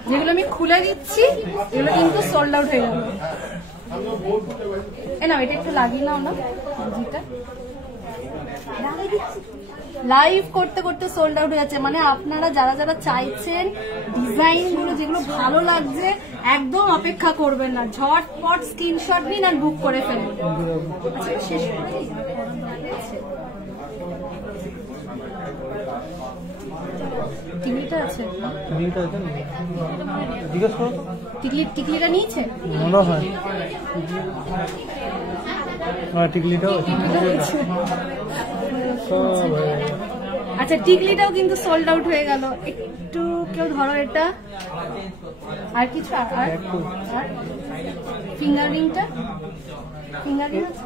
যেগুলো আমি খুলে দিচ্ছি এগুলো কিন্তু সোল্ড আউট হয়ে গেল। না এটা একটু লাগিয়ে নাও না, লাইভ করতে করতে সোল্ড আউট হয়ে যাচ্ছে। মানে আপনারা যারা যারা চাইছেন ডিজাইন গুলো যেগুলো ভালো লাগছে একদম অপেক্ষা করবেন না, ঝটপট স্ক্রিনশট নিন আর বুক করে ফেলুন। শেষ করে টিকলিটা আছে, টিকলিটা নিয়েছে মনে হয়, টিকলিটাও আচ্ছা টিকলিটাও কিন্তু সোল্ড আউট হয়ে গেল। একটু কেউ ধরো এটা, আর কিছু আর ফিঙ্গারিংটা, ফিঙ্গারিং আছে।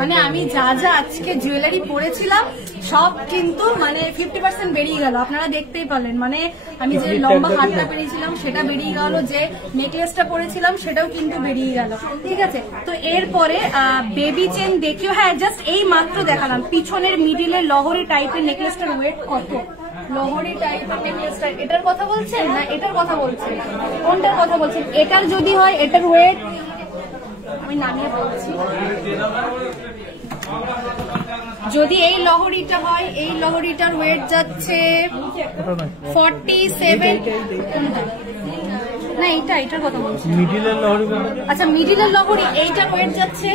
মানে আমি যা যা আজকে জুয়েলারি পরেছিলাম সব কিন্তু মানে 50% বেরিয়ে গেল, আপনারা দেখতেই পারলেন। মানে আমি যে লম্বা হাতটা পেরিয়েছিলাম সেটা বেরিয়ে গেল, যে নেকলেসটা পরেছিলাম সেটাও কিন্তু বেরিয়ে গেল। ঠিক আছে, তো এরপরে বেবি চেন দেখিও। হ্যাঁ জাস্ট এই মাত্র দেখালাম পিছনের মিডিলের লহরি টাইপের নেকলেসটার ওয়েট কত। লহরি টাইপের নেকলেসটা এটার কথা বলছেন না এটার কথা বলছেন? কোনটার কথা বলছেন? এটার যদি হয় এটার ওয়েট আমি নামিয়ে বলছি। যদি এই লহরিটা হয় এই লহরিটার ওয়েট যাচ্ছে 47। না এটার কথা বলছি, মিডিলের লহরি। আচ্ছা মিডিলের লহরি এইটার ওয়েট যাচ্ছে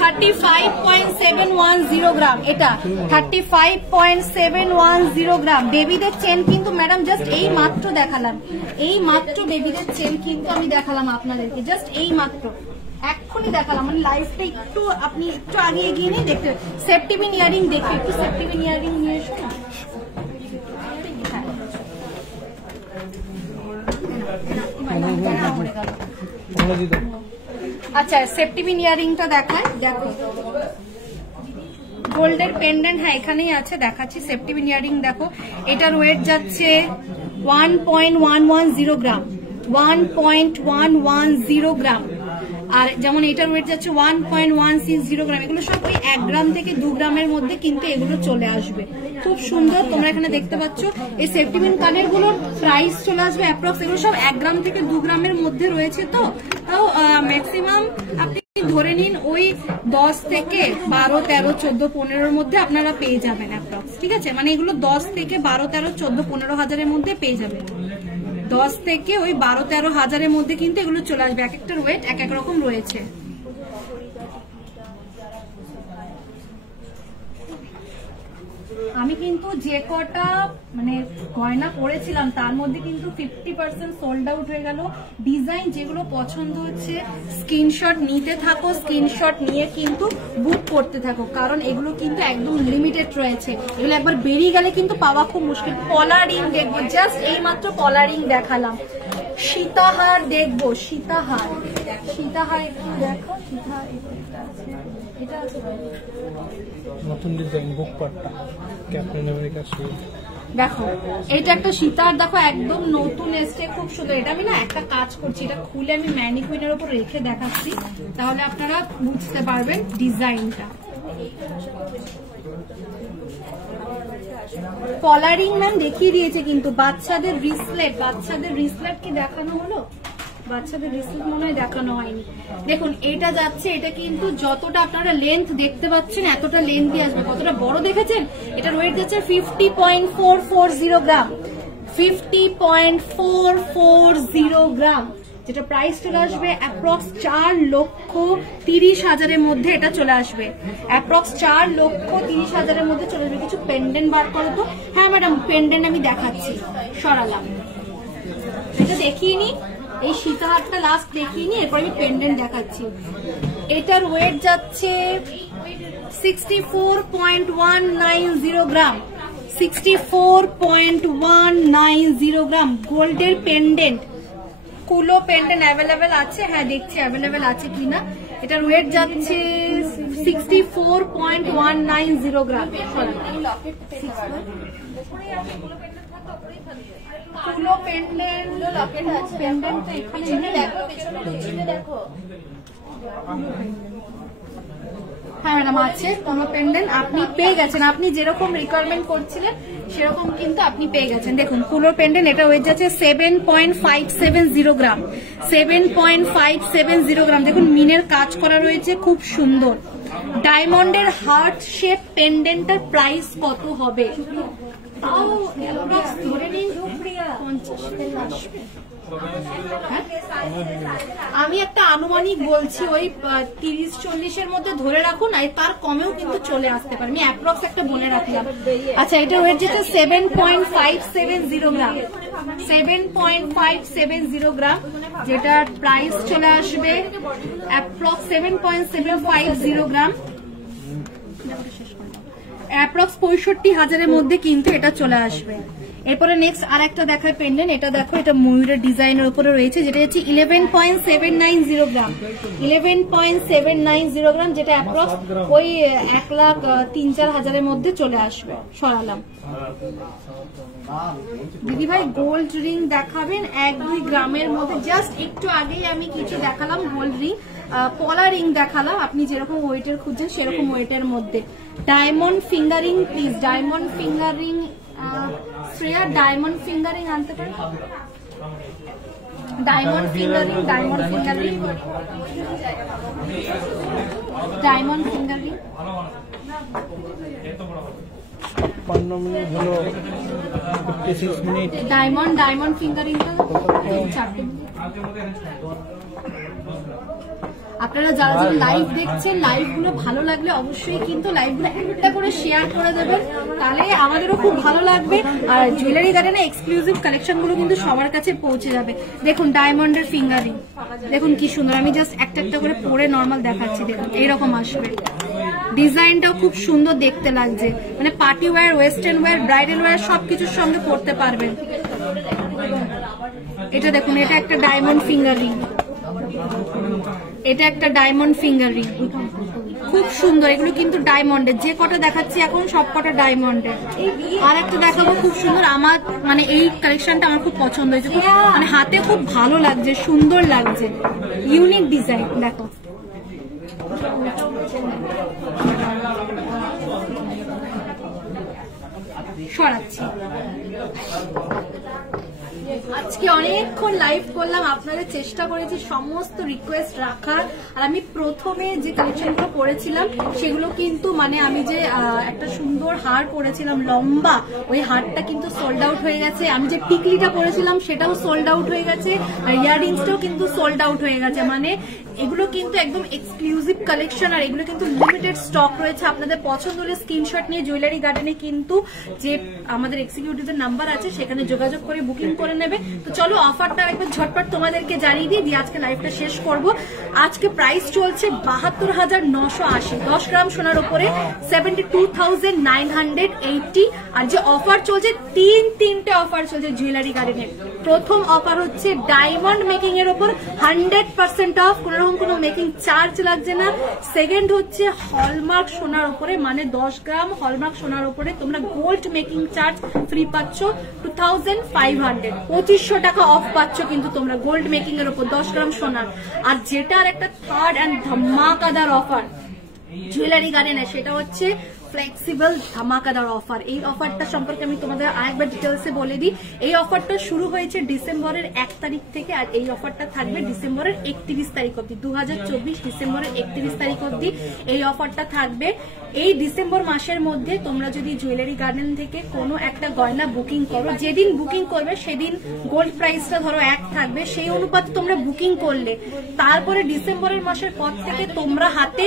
35.710 গ্রাম। এটা 35.710 গ্রাম। বেবিদের চেন কিন্তু ম্যাডাম জাস্ট এই মাত্র দেখালাম, এই মাত্র বেবিদের চেন কিন্তু আমি দেখালাম আপনাদেরকে, জাস্ট এই মাত্র এক্ষুনি দেখালাম। মানে লাইফটা একটু আপনি একটু আগে এগিয়ে নিয়ে দেখতে। সেফটি পিন ইয়ারিং দেখি, একটু সেফটি পিন ইয়ারিং নিয়ে এসো। আচ্ছা সেফটি পিন ইয়ারিংটা দেখায়, দেখো গোল্ডের পেন্ডেন্ট, হ্যাঁ এখানেই আছে, দেখাচ্ছি। সেফটি পিন ইয়ারিং দেখো, এটার ওয়েট যাচ্ছে 1.110 গ্রাম, 1.110 গ্রাম। আর যেমন এটার ওয়েট যাচ্ছে 1.160 গ্রাম। এগুলো সব ওই 1 গ্রাম থেকে 2 গ্রামের মধ্যে কিন্তু এগুলো চলে আসবে। খুব সুন্দর, তোমরা এখানে দেখতে পাচ্ছ। এই সেফটি পিন কানের গুলোর প্রাইস চলে আসবে অ্যাপ্রক্স, এগুলো সব 1 গ্রাম থেকে 2 গ্রামের মধ্যে রয়েছে। তো তাও ম্যাক্সিমাম আপনি ধরে নিন ওই 10 থেকে 12, 13, 14, 15 মধ্যে আপনারা পেয়ে যাবেন অ্যাপ্রক্স। ঠিক আছে, মানে এগুলো 10 থেকে 12, 13, 14, 15 হাজারের মধ্যে পেয়ে যাবেন। 10 থেকে ওই 12, 13 হাজারের মধ্যে কিন্তু এগুলো চলে আসবে। এক একটার ওয়েট এক এক রকম রয়েছে। আমি কিন্তু যে কটা মানে গয়না পরেছিলাম তার মধ্যে কিন্তু 50% সোল্ড আউট হয়ে গেল। ডিজাইন যেগুলো পছন্দ হচ্ছে স্ক্রিনশট নিতে থাকো, স্ক্রিনশট নিয়ে কিন্তু বুক করতে থাকো, কারণ এগুলো কিন্তু একদম লিমিটেড রয়েছে। এগুলো একবার বেরিয়ে গেলে কিন্তু পাওয়া খুব মুশকিল। কলারিং দেখবো, জাস্ট এই মাত্র কলারিং দেখালাম। সীতাহার দেখবো, সীতাহার, সীতাহার একটু দেখো। সীতাহার এটা আছে নতুন ডিজাইন বুক পাটটা ক্যাপ্টেন আমেরিকা সুট। দেখো এটা একটা সীতাহার, দেখো একদম নতুন এসছে, খুব সুন্দর। এটা আমি না একটা কাজ করছি, এটা খুলে আমি ম্যানিকুইনের উপর রেখে দেখাচ্ছি, তাহলে আপনারা বুঝতে পারবেন ডিজাইনটা। কলারিং ম্যাম দেখিয়ে দিয়েছে কিন্তু। বাচ্চাদের রিসলেট, বাচ্চাদের রিসলেট কি দেখানো হলো? বাচ্চাদের রিসলেট মনে হয় দেখানো হয়নি। দেখুন এটা যাচ্ছে, এটা কিন্তু যতটা আপনারা লেন্থ দেখতে পাচ্ছেন এতটা লেন্থই আসবে। কতটা বড় দেখেছেন? এটার ওয়েট যাচ্ছে 50.440 গ্রাম, 50.440 গ্রাম। যেটা প্রাইস চলে আসবে অ্যাপ্রক্স 4,30,000-এর মধ্যে এটা চলে আসবে। অ্যাপ্রক্স 4,30,000-এর মধ্যে চলে আসবে। কিছু পেন্ডেন্ট বার করো তো। হ্যাঁ ম্যাডাম, পেন্ডেন্ট আমি দেখাচ্ছি, সরালাম। এটা দেখিয়ে নি, এই সীতাহারটা লাস্ট দেখিয়ে নি, এরপর আমি পেন্ডেন্ট দেখাচ্ছি। এটার ওয়েট যাচ্ছে 64.190 গ্রাম, 64.190 গ্রাম। গোল্ডের পেন্ডেন্ট, কুলো পেন্ডেন্ট অ্যাভেলেবেল আছে। হ্যাঁ দেখছি অ্যাভেলেবেল আছে কিনা। এটার ওয়েট যাচ্ছে 64.190 গ্রাম। কুলো পেন্ডেন্ট, পেন্ডেন্ট তো এখানে দেখো। হ্যাঁ ম্যাডাম আছে কোনো পেন্ডেন্ট, আপনি পেয়ে গেছেন। আপনি যেরকম রিকোয়ারমেন্ট করছিলেন সেরকম কিন্তু আপনি পেয়ে গেছেন। দেখুন কুলোর পেন্ডেন্ট, এটা ওয়েট যাচ্ছে 7.570 গ্রাম, 7.570 গ্রাম। দেখুন মিনের কাজ করা রয়েছে, খুব সুন্দর। ডায়মন্ডের হার্ট শেপ পেন্ডেন্টটার প্রাইস কত হবে? আমি একটা আনুমানিক বলছি, ওই 30-40-এর মধ্যে ধরে রাখুন, আর তার কমেও কিন্তু চলে আসতে পারে। আমি অ্যাপ্রক্স একটা বলে রাখলাম। আচ্ছা, এটা হয়ে যেতে 7.570 গ্রাম, 7.570 গ্রাম, যেটার প্রাইস চলে আসবে অ্যাপ্রক্স 7.750 গ্রাম, অ্যাপ্রক্স 65,000-এর মধ্যে কিন্তু এটা চলে আসবে। এরপরে নেক্সট আর একটা দেখায় পেন্ডেন্ট। এটা দেখো, এটা ময়ূরের ডিজাইনের উপরে রয়েছে, যেটা হচ্ছে 11.790 গ্রাম, 11.790 গ্রাম, যেটা অ্যাপ্রক্স ওই 1,03,000-4,000-এর মধ্যে চলে আসবে। সরালাম। দিদি ভাই গোল্ড রিং দেখাবেন 1-2 গ্রামের মধ্যে? জাস্ট একটু আগেই আমি কিছু দেখালাম গোল্ড রিং, পলা রিং দেখালাম। আপনি যেরকম ওয়েটের খুঁজছেন সেরকম ওয়েটের মধ্যে। Diamond fingering please, diamond fingering, Shreya diamond fingering আনতে পারেন? Diamond fingering, diamond fingering, diamond fingering. 56 minute হলো, 56 মিনিট। Diamond ফিঙ্গারিংটা 4 minute. আপনারা যারা যারা লাইভ দেখছেন, লাইভ গুলো ভালো লাগলে অবশ্যই কিন্তু লাইভ গুলো একটা করে শেয়ার করে দেবেন, তাহলে আমাদেরও খুব ভালো লাগবে। আর জুয়েলারি গার্ডেনে এক্সক্লুসিভ কালেকশন গুলো কিন্তু সবার কাছে পৌঁছে যাবে। দেখুন ডায়মন্ডের ফিঙ্গারিং, দেখুন কি সুন্দর। আমি জাস্ট একটা একটা করে পরে নর্মাল দেখাচ্ছি। দেখুন এইরকম আসবে, ডিজাইনটাও খুব সুন্দর দেখতে লাগছে। মানে party wear, western wear, bridal wear সবকিছুর সঙ্গে পরতে পারবেন। এটা দেখুন, এটা একটা ডায়মন্ড ফিঙ্গারিং, এটা একটা ডায়মন্ড ফিঙ্গারিং, খুব সুন্দর। এগুলো কিন্তু ডায়মন্ডের, যে কটা দেখাচ্ছি এখন সব কটা ডায়মন্ডের। আর একটা দেখাবো খুব সুন্দর, আমার মানে এই কালেকশনটা আমার খুব পছন্দ হয়েছে, মানে হাতে খুব ভালো লাগছে, সুন্দর লাগছে, ইউনিক ডিজাইন। দেখো সরাচ্ছি। আজকে অনেকক্ষণ লাইভ করলাম, আপনাদের চেষ্টা করেছি সমস্ত রিকোয়েস্ট রাখার। আর আমি প্রথমে যে কালেকশনগুলো করেছিলাম সেগুলো কিন্তু মানে আমি যে একটা সুন্দর হার পরেছিলাম লম্বা, ওই হারটা কিন্তু সোল্ড আউট হয়ে গেছে। আমি যে টিকলিটা পরেছিলাম সেটাও সোল্ড আউট হয়ে গেছে, আর ইয়াররিংসটাও কিন্তু সোল্ড আউট হয়ে গেছে। মানে এগুলো কিন্তু একদম এক্সক্লুসিভ কালেকশন, আর এগুলো কিন্তু লিমিটেড স্টক রয়েছে। আপনাদের পছন্দ হলে স্ক্রিনশট নিয়ে জুয়েলারি গার্ডেনে কিন্তু যে আমাদের এক্সিকিউটিভের নাম্বার আছে সেখানে যোগাযোগ করে বুকিং করে নেবে। তো চলো অফারটা একবার ঝটপট তোমাদেরকে জানিয়ে দিয়ে আজকে লাইভটা শেষ করব। আজকে প্রাইস চলছে 72,980, 10 গ্রাম সোনার উপরে 72,980। আর যে অফার চলছে, তিনটে অফার চলছে জুয়েলারি গার্ডেনে। প্রথম অফার হচ্ছে ডায়মন্ড মেকিং এর উপর 100% অফ, কোন রকম কোনো মেকিং চার্জ লাগছে না। সেকেন্ড হচ্ছে হলমার্ক সোনার উপরে, মানে 10 গ্রাম হলমার্ক সোনার উপরে তোমরা গোল্ড মেকিং চার্জ ফ্রি পাচ্ছ 2500, 2500 টাকা অফ পাচ্ছ কিন্তু তোমরা গোল্ড মেকিং এর উপর 10 গ্রাম সোনার। আর যেটার একটা থার্ড অ্যান্ড ধামাকাদার অফার জুয়েলারি গার্ডেনে, সেটা হচ্ছে ফ্লেক্সিবল ধামাকাদার অফার। এই অফারটা সম্পর্কে আমি তোমাদের আরেকবার ডিটেলসে বলে দিই। এই অফারটা শুরু হয়েছে ডিসেম্বরের 1 তারিখ থেকে, আর এই অফারটা থাকবে ডিসেম্বরের 31 তারিখ অবধি। 2024 ডিসেম্বরের 31 তারিখ অবধি এই অফারটা থাকবে। এই ডিসেম্বর মাসের মধ্যে তোমরা যদি জুয়েলারি গার্ডেন থেকে কোনো একটা গয়না বুকিং করো, যেদিন বুকিং করবে সেদিন গোল্ড প্রাইসটা ধরো 1 থাকবে, সেই অনুপাতে তোমরা বুকিং করলে তারপরে ডিসেম্বরের মাসের পর থেকে তোমরা হাতে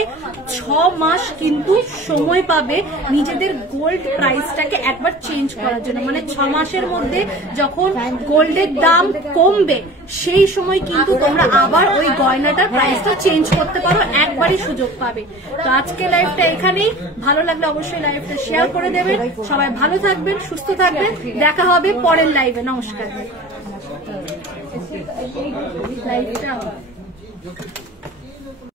6 মাস কিন্তু সময় পাবে নিজেদের গোল্ড প্রাইসটাকে একবার চেঞ্জ করার জন্য। মানে 6 মাসের মধ্যে যখন গোল্ডের দাম কমবে সেই সময় কিন্তু তোমরা আবার ওই গয়নাটার প্রাইসটা চেঞ্জ করতে পারো, একবারই সুযোগ পাবে। তো আজকে লাইভটা এখানেই, ভালো লাগলে অবশ্যই লাইভটা শেয়ার করে দেবেন। সবাই ভালো থাকবেন, সুস্থ থাকবেন, দেখা হবে পরের লাইভে। নমস্কার। লাইভটা